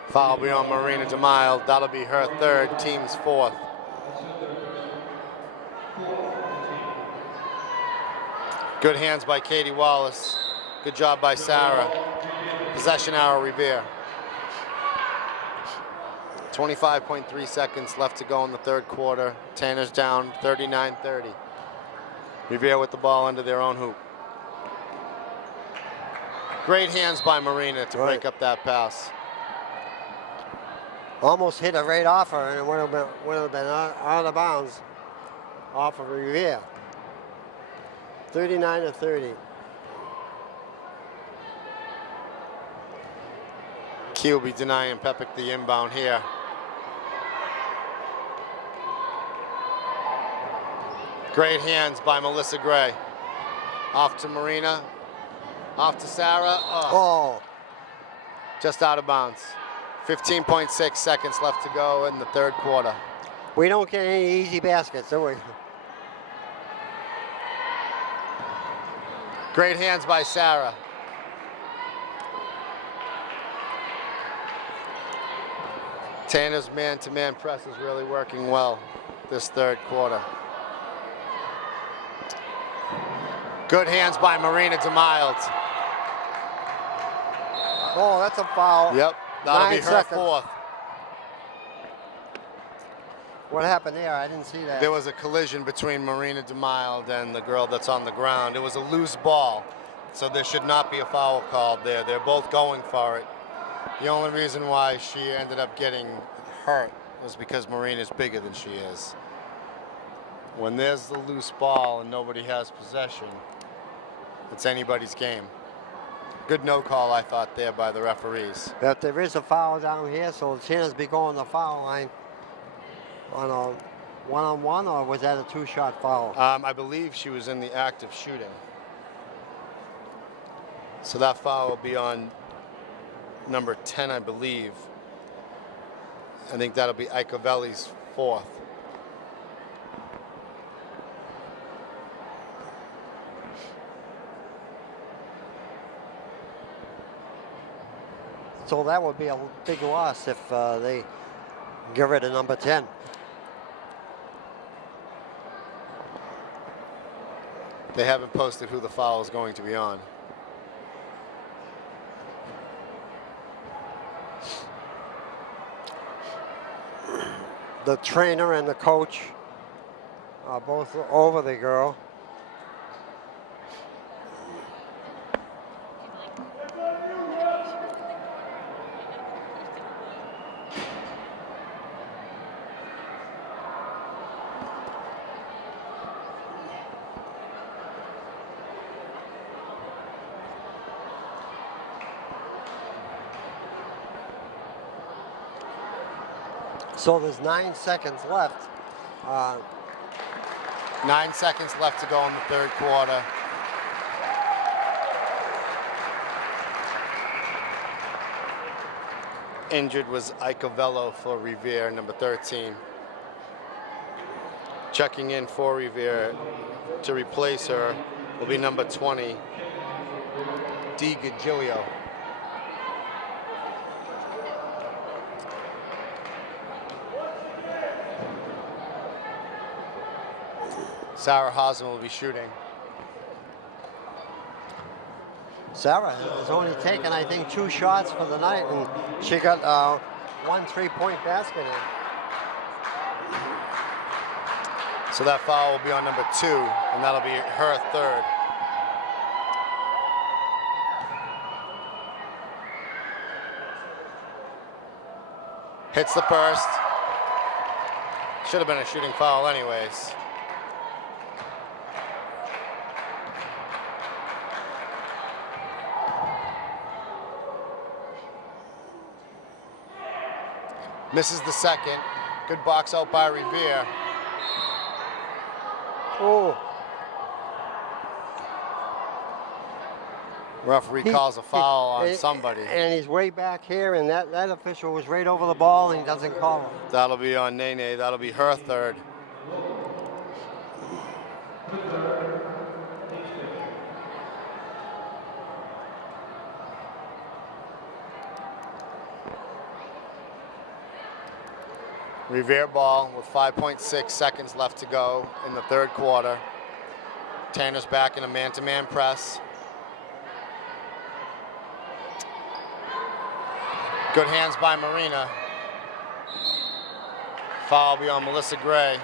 Foul will be on Marina DeMille. That'll be her third, team's fourth. Good hands by Katie Wallace. Good job by Sarah. Possession arrow, Revere. 25.3 seconds left to go in the third quarter. Tanner's down 39-30. Revere with the ball under their own hoop. Great hands by Marina to break up that pass. Almost hit it right off her, and it would have been out of bounds off of Revere. 39-30. Key will be denying Pepic the inbound here. Great hands by Melissa Gray. Off to Marina. Off to Sarah. Oh. Just out of bounds. 15.6 seconds left to go in the third quarter. We don't get any easy baskets, do we? Great hands by Sarah. Tanner's man-to-man press is really working well this third quarter. Good hands by Marina DeMille. Oh, that's a foul. Yep, that'll be 9 her seconds. fourth. What happened there? I didn't see that. There was a collision between Marina DeMille and the girl that's on the ground. It was a loose ball, so there should not be a foul called there. They're both going for it. The only reason why she ended up getting hurt was because Marina's bigger than she is. When there's the loose ball and nobody has possession, it's anybody's game. Good no call, I thought, there by the referees. But there is a foul down here, so Tanners be going the foul line on a one-on-one, or was that a two-shot foul? I believe she was in the act of shooting. So that foul will be on number 10, I believe. I think that'll be Icovelli's fourth. So that would be a big loss if they get rid of number 10. They haven't posted who the foul is going to be on. The trainer and the coach are both over the girl. So there's 9 seconds left. 9 seconds left to go in the third quarter. Injured was Icovello for Revere, number 13. Checking in for Revere to replace her will be number 20, Di Gigilio. Sarah Hosman will be shooting. Sarah has only taken, I think, 2 shots for the night, and she got 1 3-point basket in. So that foul will be on number 2, and that'll be her third. Hits the first. Should have been a shooting foul anyways. Misses the second. Good box out by Revere. Oh. Referee calls a foul on somebody. And he's way back here, and that official was right over the ball, and he doesn't call him. That'll be on Nene. That'll be her third. Revere ball with 5.6 seconds left to go in the third quarter. Tanner's back in a man-to-man press. Good hands by Marina. Foul will be on Melissa Gray.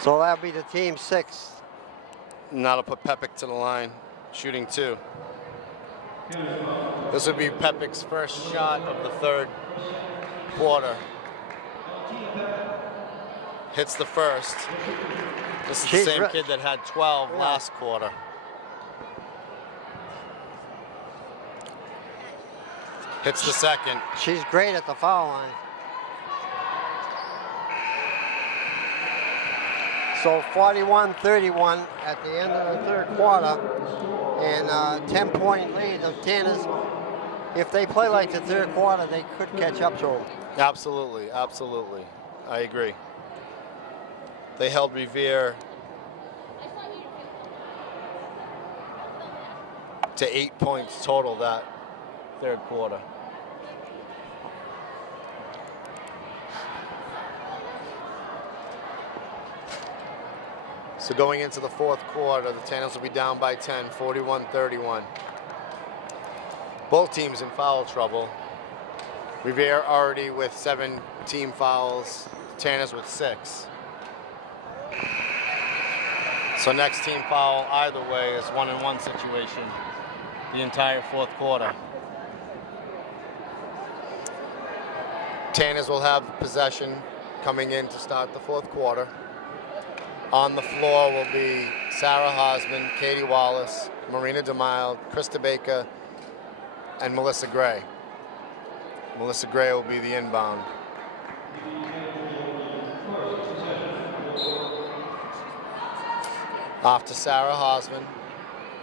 So that'll be the team 6. And that'll put Pepic to the line, shooting 2. This would be Pepic's first shot of the third quarter. Hits the first. This is the same kid that had 12 last quarter. Hits the second. She's great at the foul line. So 41-31 at the end of the third quarter, and a 10-point lead of Tanners. If they play like the third quarter, they could catch up to them. Absolutely, absolutely. I agree. They held Revere to 8 points total that third quarter. So going into the fourth quarter, the Tanners will be down by 10, 41-31. Both teams in foul trouble. Revere already with 7 team fouls, Tanners with 6. So next team foul either way is 1-on-1 situation the entire fourth quarter. Tanners will have possession coming in to start the fourth quarter. On the floor will be Sarah Hosman, Katie Wallace, Marina DeMille, Krista Baker, and Melissa Gray. Melissa Gray will be the inbound. Off to Sarah Hosman,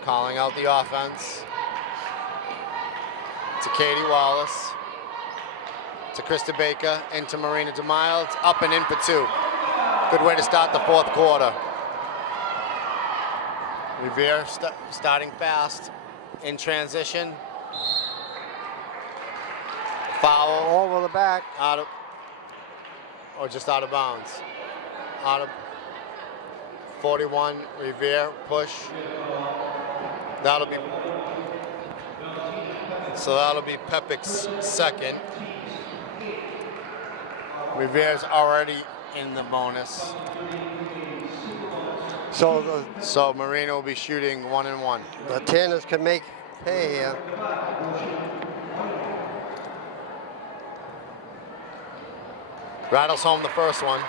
calling out the offense. To Katie Wallace. To Krista Baker, into Marina DeMille. It's up and in for 2. Good way to start the fourth quarter. Revere starting fast in transition. Foul over the back. Out of, or just out of bounds. Out of 41, Revere push. That'll be Pepic's second. Revere's already in the bonus. So Marina will be shooting 1-and-1. The Tanners can make hay here. Rattles home the first one.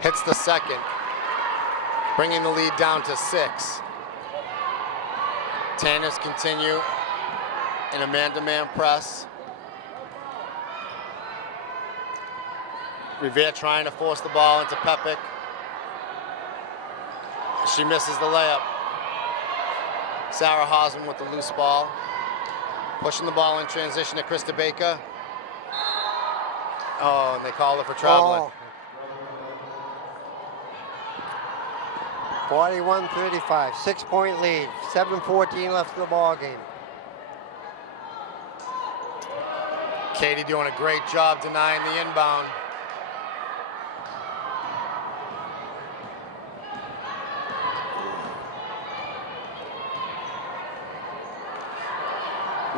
Hits the second, bringing the lead down to 6. Tanners continue in a man-to-man press. Revere trying to force the ball into Pepic. She misses the layup. Sarah Hosman with the loose ball. Pushing the ball in transition to Krista Baker. Oh, and they call her for traveling. Oh. 41-35, 6-point lead, 7:14 left in the ball game. Katie doing a great job denying the inbound.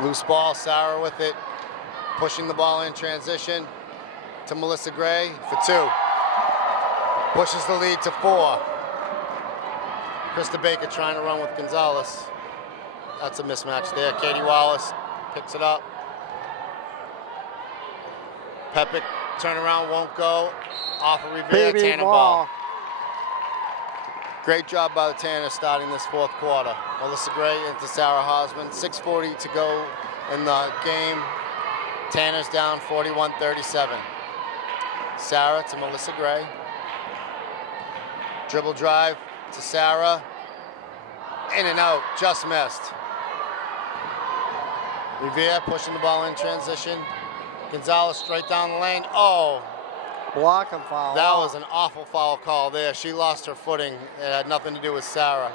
Loose ball, Sarah with it, pushing the ball in transition to Melissa Gray for 2. Pushes the lead to 4. Krista Baker trying to run with Gonzalez. That's a mismatch there. Katie Wallace picks it up. Pepic turnaround won't go. Off of Revere, Tanner ball. Great job by the Tanners starting this fourth quarter. Melissa Gray into Sarah Hosman. 6:40 to go in the game. Tanners down 41-37. Sarah to Melissa Gray. Dribble drive to Sarah. In and out, just missed. Revere pushing the ball in transition. Gonzalez straight down the lane. Oh, Block and foul. that was an awful foul call there. She lost her footing. It had nothing to do with Sarah.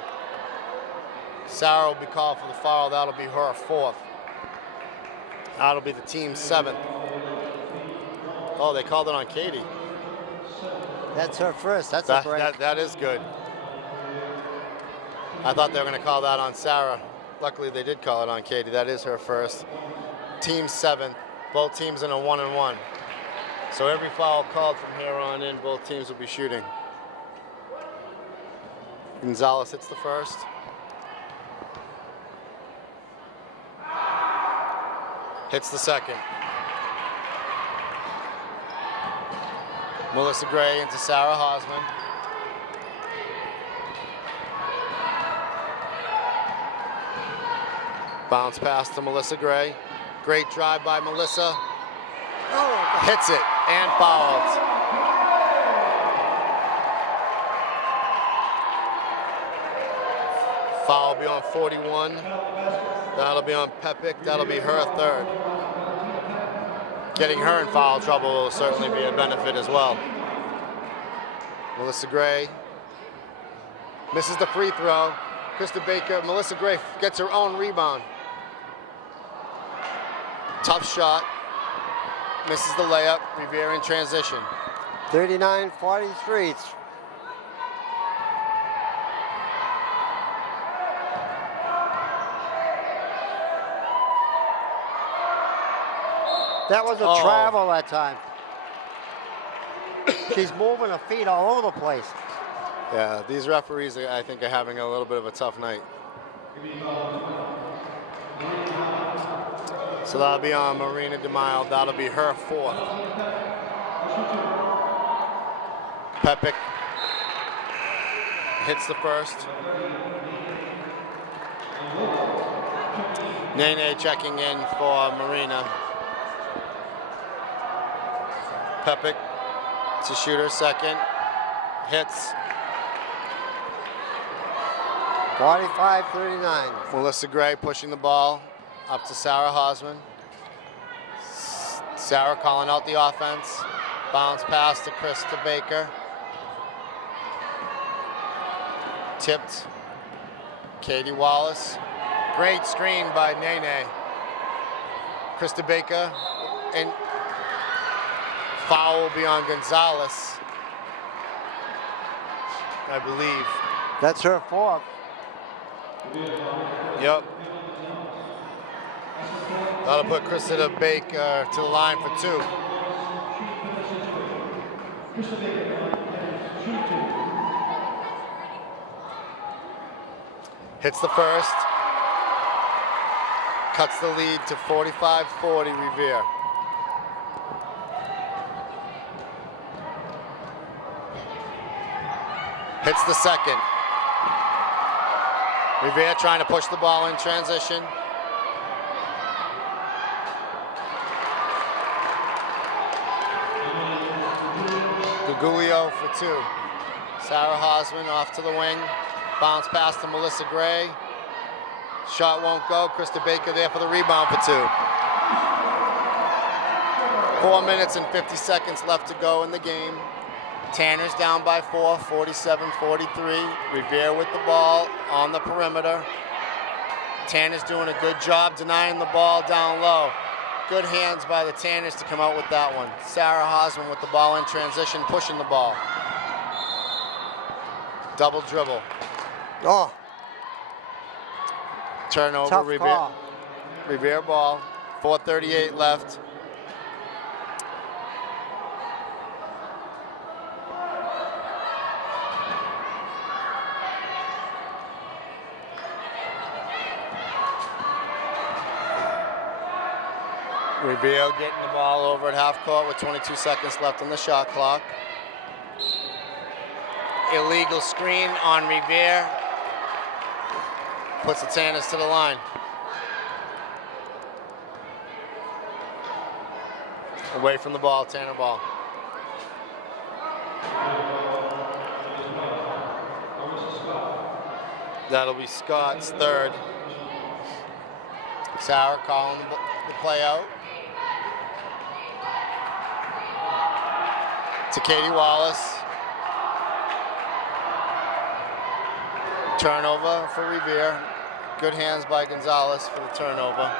Sarah will be called for the foul. That'll be her 4th. That'll be the team's 7th. Oh, they called it on Katie. That's her first. That's That, a break. that is good. I thought they were going to call that on Sarah. Luckily, they did call it on Katie. That is her first. Team 7th. Both teams in a 1-and-1. So every foul called from here on in, both teams will be shooting. Gonzalez hits the first. Hits the second. Melissa Gray into Sarah Hosman. Bounce pass to Melissa Gray. Great drive by Melissa. Oh, Hits it and fouls. Foul will be on 41. That'll be on Pepic. That'll be her 3rd. Getting her in foul trouble will certainly be a benefit as well. Melissa Gray misses the free throw. Krista Baker, Melissa Gray gets her own rebound. Tough shot. Misses the layup. Revere in transition. 39-43. That was a travel that time. She's moving her feet all over the place. Yeah, these referees, I think, are having a little bit of a tough night. So that'll be on Marina DeMille. That'll be her 4th. Pepic hits the first. Nene checking in for Marina. Pepic to shoot her second. Hits. 45-39. Melissa Gray pushing the ball up to Sarah Hosman. Sarah calling out the offense. Bounce pass to Krista Baker. Tipped. Katie Wallace. Great screen by Nene. Krista Baker. And foul will be on Gonzalez, I believe. That's her 4th. Yep. That'll put Krista Baker to the line for 2. Hits the first. Cuts the lead to 45-40 Revere. Hits the second. Revere trying to push the ball in transition. Guglio for 2. Sarah Hosman off to the wing. Bounce pass to Melissa Gray. Shot won't go. Krista Baker there for the rebound for 2. 4 minutes and 50 seconds left to go in the game. Tanner's down by 4, 47-43. Revere with the ball on the perimeter. Tanner's doing a good job denying the ball down low. Good hands by the Tanners to come out with that one. Sarah Hosman with the ball in transition, pushing the ball. Double dribble. Oh, Turnover, tough Revere. call. Revere ball, 4:38 left. Revere getting the ball over at half court with 22 seconds left on the shot clock. Illegal screen on Revere. Puts the Tanners to the line. Away from the ball, Tanner ball. That'll be Scott's third. Sarah calling the play out. To Katie Wallace. Turnover for Revere. Good hands by Gonzalez for the turnover.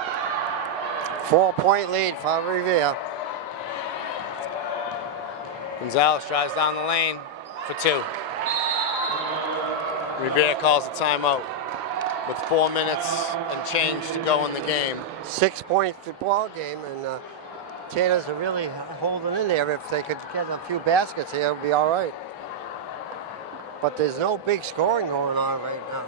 4-point lead for Revere. Gonzalez drives down the lane for 2. Revere calls a timeout with 4 minutes and change to go in the game. 6-point ball game, and Tanners are really holding in there. If they could get a few baskets here, it would be all right. But there's no big scoring going on right now.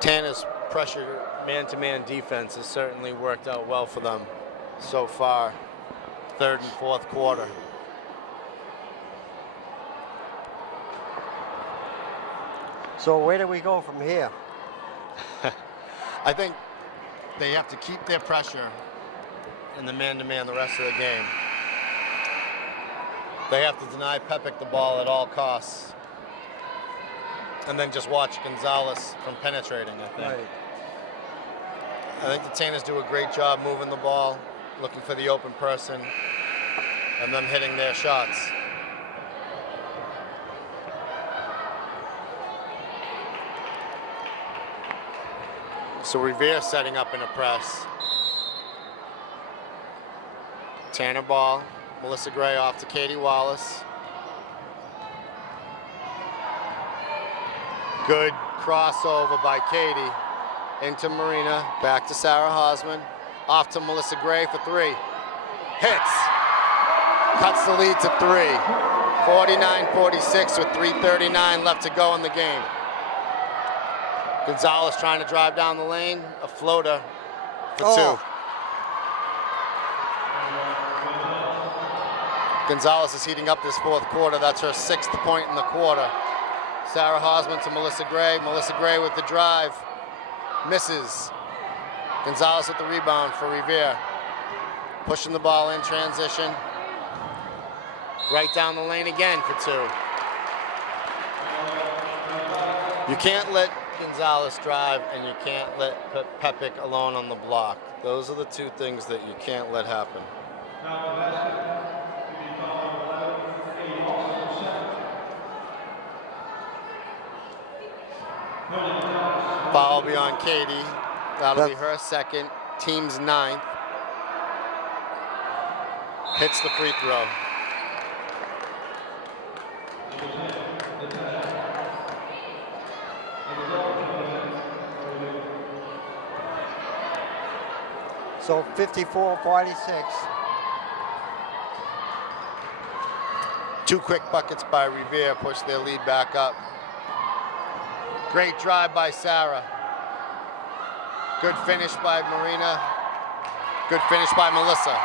Tanner's pressure man-to-man defense has certainly worked out well for them so far, third and fourth quarter. So where do we go from here? I think they have to keep their pressure in the man-to-man the rest of the game. They have to deny Pepic the ball at all costs. And then just watch Gonzalez from penetrating, I think. Right. I think the Tanners do a great job moving the ball, looking for the open person, and them hitting their shots. So Revere setting up in a press. Tanner ball, Melissa Gray off to Katie Wallace. Good crossover by Katie into Marina, back to Sarah Hosman, off to Melissa Gray for 3. Hits, cuts the lead to 3. 49-46 with 3:39 left to go in the game. Gonzalez trying to drive down the lane, a floater for 2. Gonzalez is heating up this fourth quarter. That's her 6th point in the quarter. Sarah Hosman to Melissa Gray. Melissa Gray with the drive. Misses. Gonzalez with the rebound for Revere. Pushing the ball in transition. Right down the lane again for 2. You can't let Gonzalez drive and you can't let Pepic alone on the block. Those are the 2 things that you can't let happen. Foul be on Katie. That'll be her 2nd, team's 9th. Hits the free throw. So 54-46. 2 quick buckets by Revere push their lead back up. Great drive by Sarah. Good finish by Marina. Good finish by Melissa.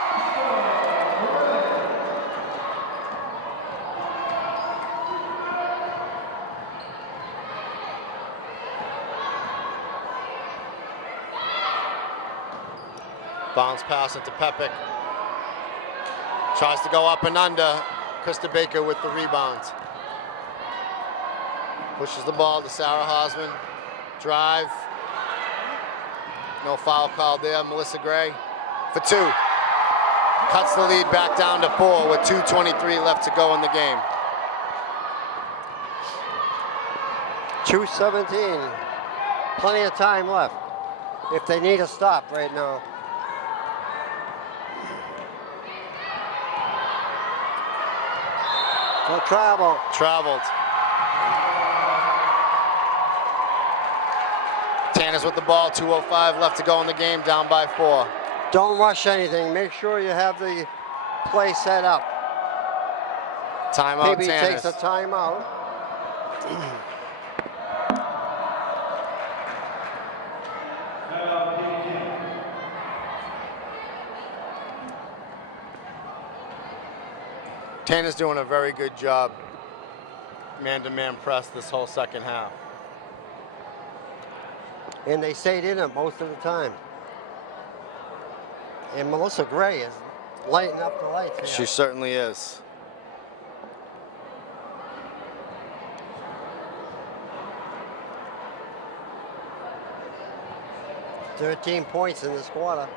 Bounce pass into Pepic. Tries to go up and under. Krista Baker with the rebound. Pushes the ball to Sarah Hosman. Drive. No foul called there. Melissa Gray for 2. Cuts the lead back down to 4 with 2:23 left to go in the game. 2:17. Plenty of time left if they need a stop right now. No travel. Traveled. Tanners with the ball, 2:05 left to go in the game, down by 4. Don't rush anything. Make sure you have the play set up. Timeout, Maybe he Tanners. takes a timeout. Tanners doing a very good job man-to-man press this whole second half. and they stayed in it most of the time. And Melissa Gray is lighting up the lights here. She certainly is. "13 points in this quarter."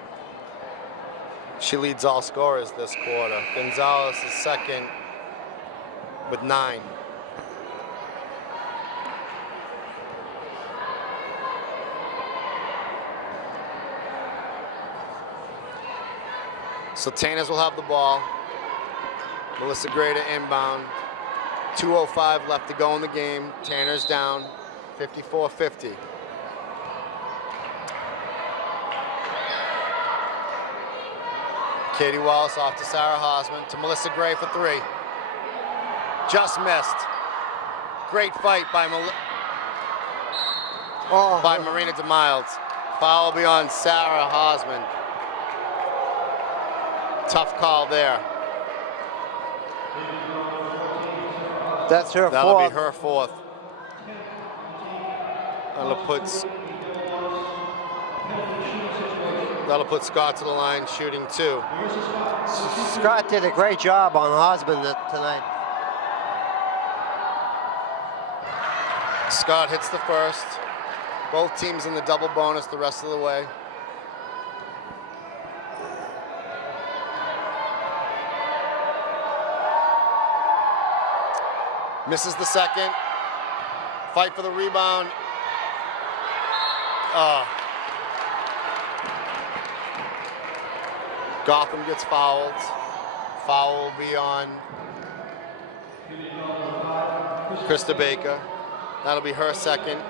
She leads all scorers this quarter. Gonzalez is second with 9. So Tanners will have the ball. Melissa Gray to inbound. 2:05 left to go in the game. Tanners down 54-50. Katie Wallace off to Sarah Hosman, to Melissa Gray for 3. Just missed. Great fight by Marina DeMilds. Foul will be on Sarah Hosman. Tough call there. That's her That'll fourth. be her 4th. That'll put Scott to the line, shooting 2. Scott did a great job on Hosman tonight. Scott hits the first. Both teams in the double bonus the rest of the way. Misses the second. Fight for the rebound. Gotham gets fouled. Foul will be on Krista Baker. That'll be her second.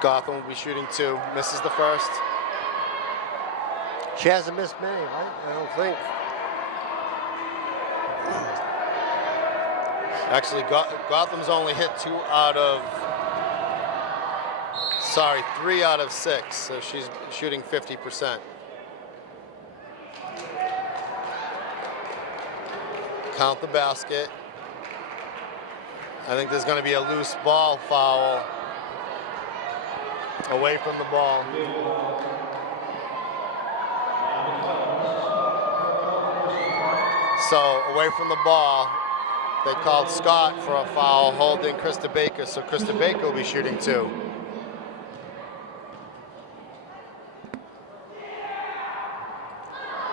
Gotham will be shooting 2. Misses the first. She hasn't missed many, right? I don't think. Actually, Gotham's only hit 3 out of 6, so she's shooting 50%. Count the basket. I think there's going to be a loose ball foul away from the ball. So away from the ball, they called Scott for a foul holding Krista Baker, so Krista Baker will be shooting 2.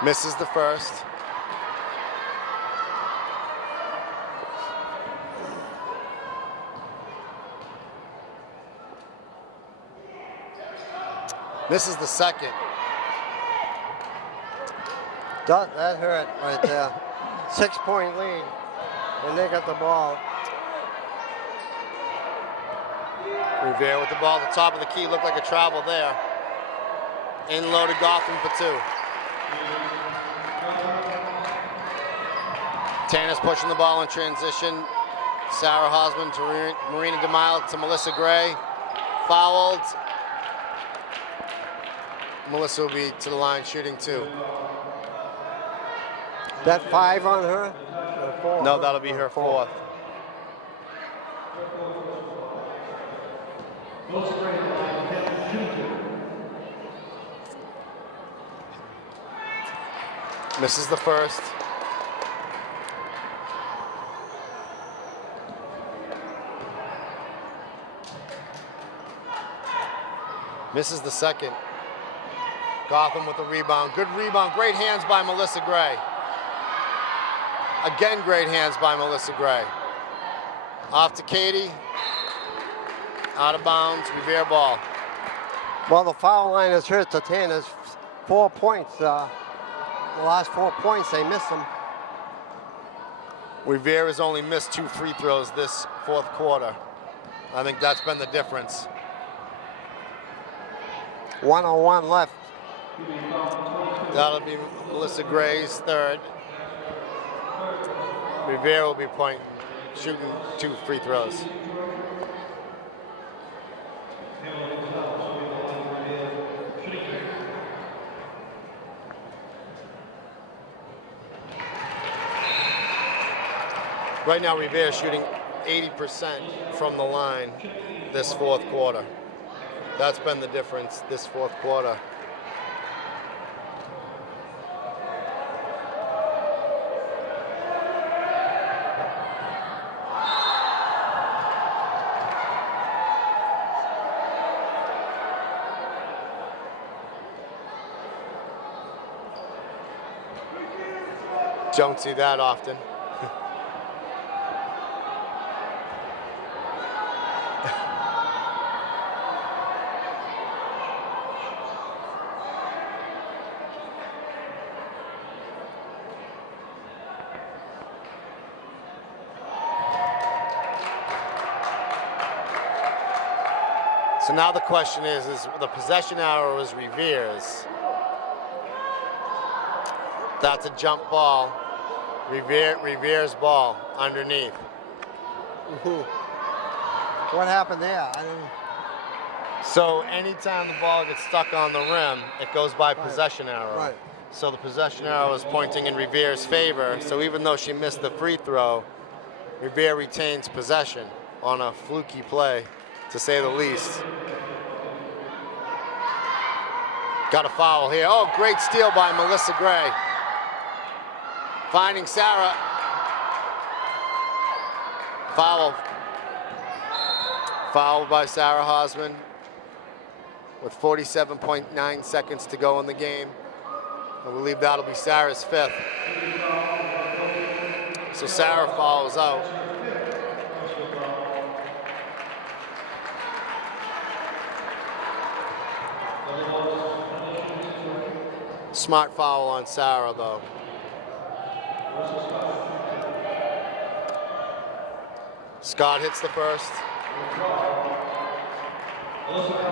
Misses the first. Misses the second. That hurt right there. 6-point lead, and they got the ball. Revere with the ball at the top of the key, looked like a travel there. In low to Gotham for 2. Tannis pushing the ball in transition. Sarah Hosman to Marina DeMille to Melissa Gray. Fouled. Melissa will be to the line shooting 2. That 5 on her? Or 4? No, that'll be her 4th. Misses the first. Misses the second. Gotham with the rebound. Good rebound. Great hands by Melissa Gray. Again, great hands by Melissa Gray. Off to Katie. Out of bounds. Revere ball. Well, the foul line has hurt the Tanners. 4 points. The last 4 points, they missed them. Revere has only missed 2 free throws this 4th quarter. I think that's been the difference. 1:01 left. That'll be Melissa Gray's 3rd. Revere will be shooting 2 free throws. Right now, Revere is shooting 80% from the line this fourth quarter. That's been the difference this fourth quarter. Don't see that often. So now the question is the possession arrow is Revere's. That's a jump ball. Revere's ball underneath. What happened there? I didn't... So anytime the ball gets stuck on the rim, it goes by possession arrow. Right. So the possession arrow is pointing in Revere's favor. So even though she missed the free throw, Revere retains possession on a fluky play, to say the least. Got a foul here. Oh, great steal by Melissa Gray. Finding Sarah. Foul. Foul by Sarah Hosman with 47.9 seconds to go in the game. I believe that'll be Sarah's fifth. So Sarah fouls out. Smart foul on Sarah, though. Scott hits the first.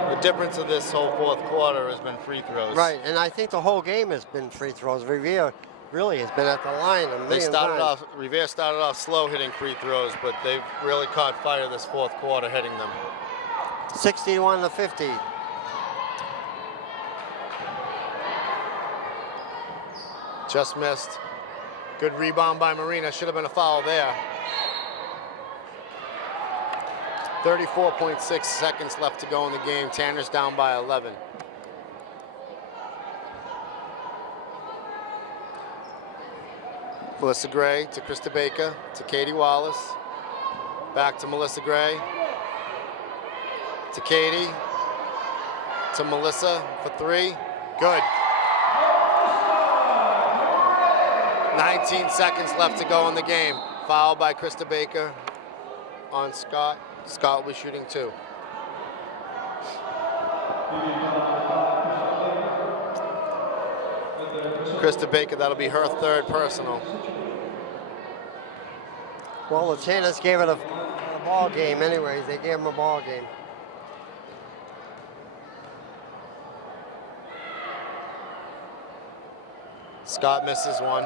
The difference of this whole fourth quarter has been free throws. Right, and I think the whole game has been free throws. Revere really has been at the line a million times. Revere started off slow hitting free throws, but they've really caught fire this fourth quarter hitting them. 61-50. Just missed. Good rebound by Marina. Should have been a foul there. 34.6 seconds left to go in the game. Tanner's down by 11. Melissa Gray to Krista Baker to Katie Wallace. Back to Melissa Gray. To Katie. To Melissa for three. Good. 19 seconds left to go in the game. Foul by Krista Baker on Scott. Scott will be shooting two. Krista Baker, that'll be her third personal. Well, the Tanners gave it a ball game anyways. They gave them a ball game. Scott misses one.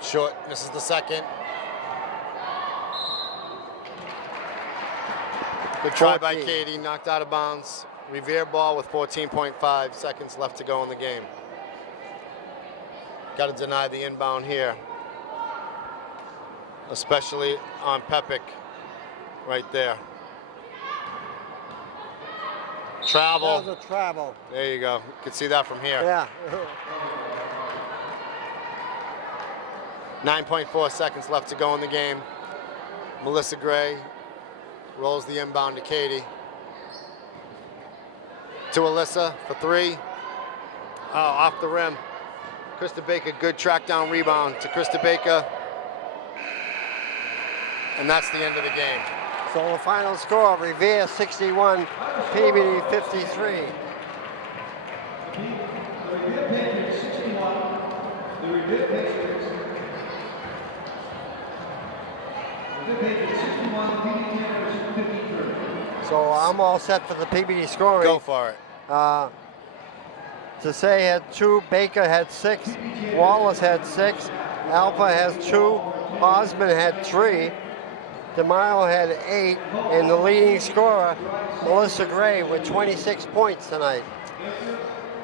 Short, misses the second. Good try by Katie, knocked out of bounds. Revere ball with 14.5 seconds left to go in the game. Got to deny the inbound here, especially on Pepic right there. Travel. That was a travel. There you go. You can see that from here. Yeah. 9.4 seconds left to go in the game. Melissa Gray rolls the inbound to Katie. To Alyssa for three. Oh, off the rim. Krista Baker, good track down rebound to Krista Baker. And that's the end of the game. So the final score, Revere 61, PVD 53. So I'm all set for the PBD scoring. Go for it. Tasay had 2, Baker had 6, Wallace had 6, Alpha has 2, Osmond had 3, DeMaio had 8, and the leading scorer, Melissa Gray, with 26 points tonight.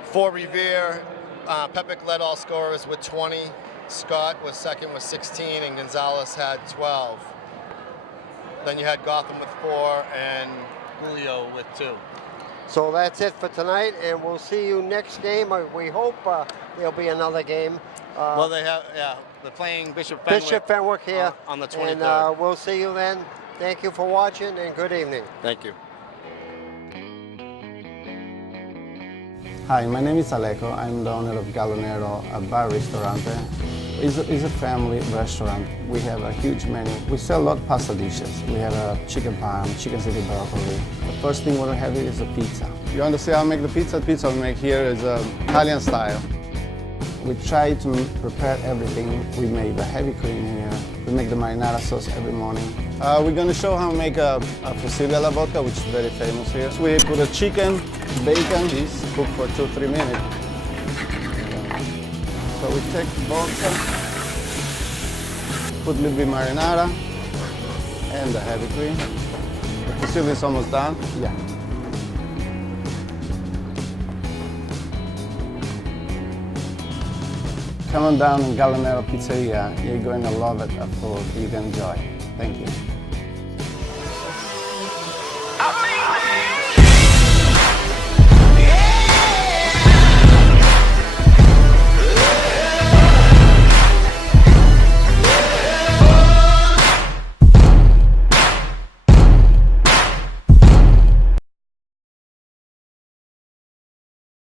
For Revere, Pepic led all scorers with 20. Scott was second with 16, and Gonzalez had 12. Then you had Gotham with 4 and Julio with 2. So that's it for tonight, and we'll see you next game. We hope there'll be another game. Well, they're playing Bishop Fenwick. Bishop Fenwick here on the 23rd. And we'll see you then. Thank you for watching, and good evening. Thank you. Hi, my name is Aleco. I'm the owner of Galonero, a bar ristorante. It's a family restaurant. We have a huge menu. We sell a lot of pasta dishes. We have a chicken parm, chicken city broccoli. The first thing we're having is a pizza. You want to see how I make the pizza? The pizza we make here is Italian style. We try to prepare everything. We make the heavy cream here. We make the marinara sauce every morning. We're going to show how to make a fusilli alla vodka, which is very famous here. So we put a chicken, bacon, this cook for 2-3 minutes. So we take vodka, put a little bit marinara, and the heavy cream. The fusilli is almost done. Yeah. Come on down in Galonero Pizzeria. You're going to love it, a food you can enjoy. Thank you.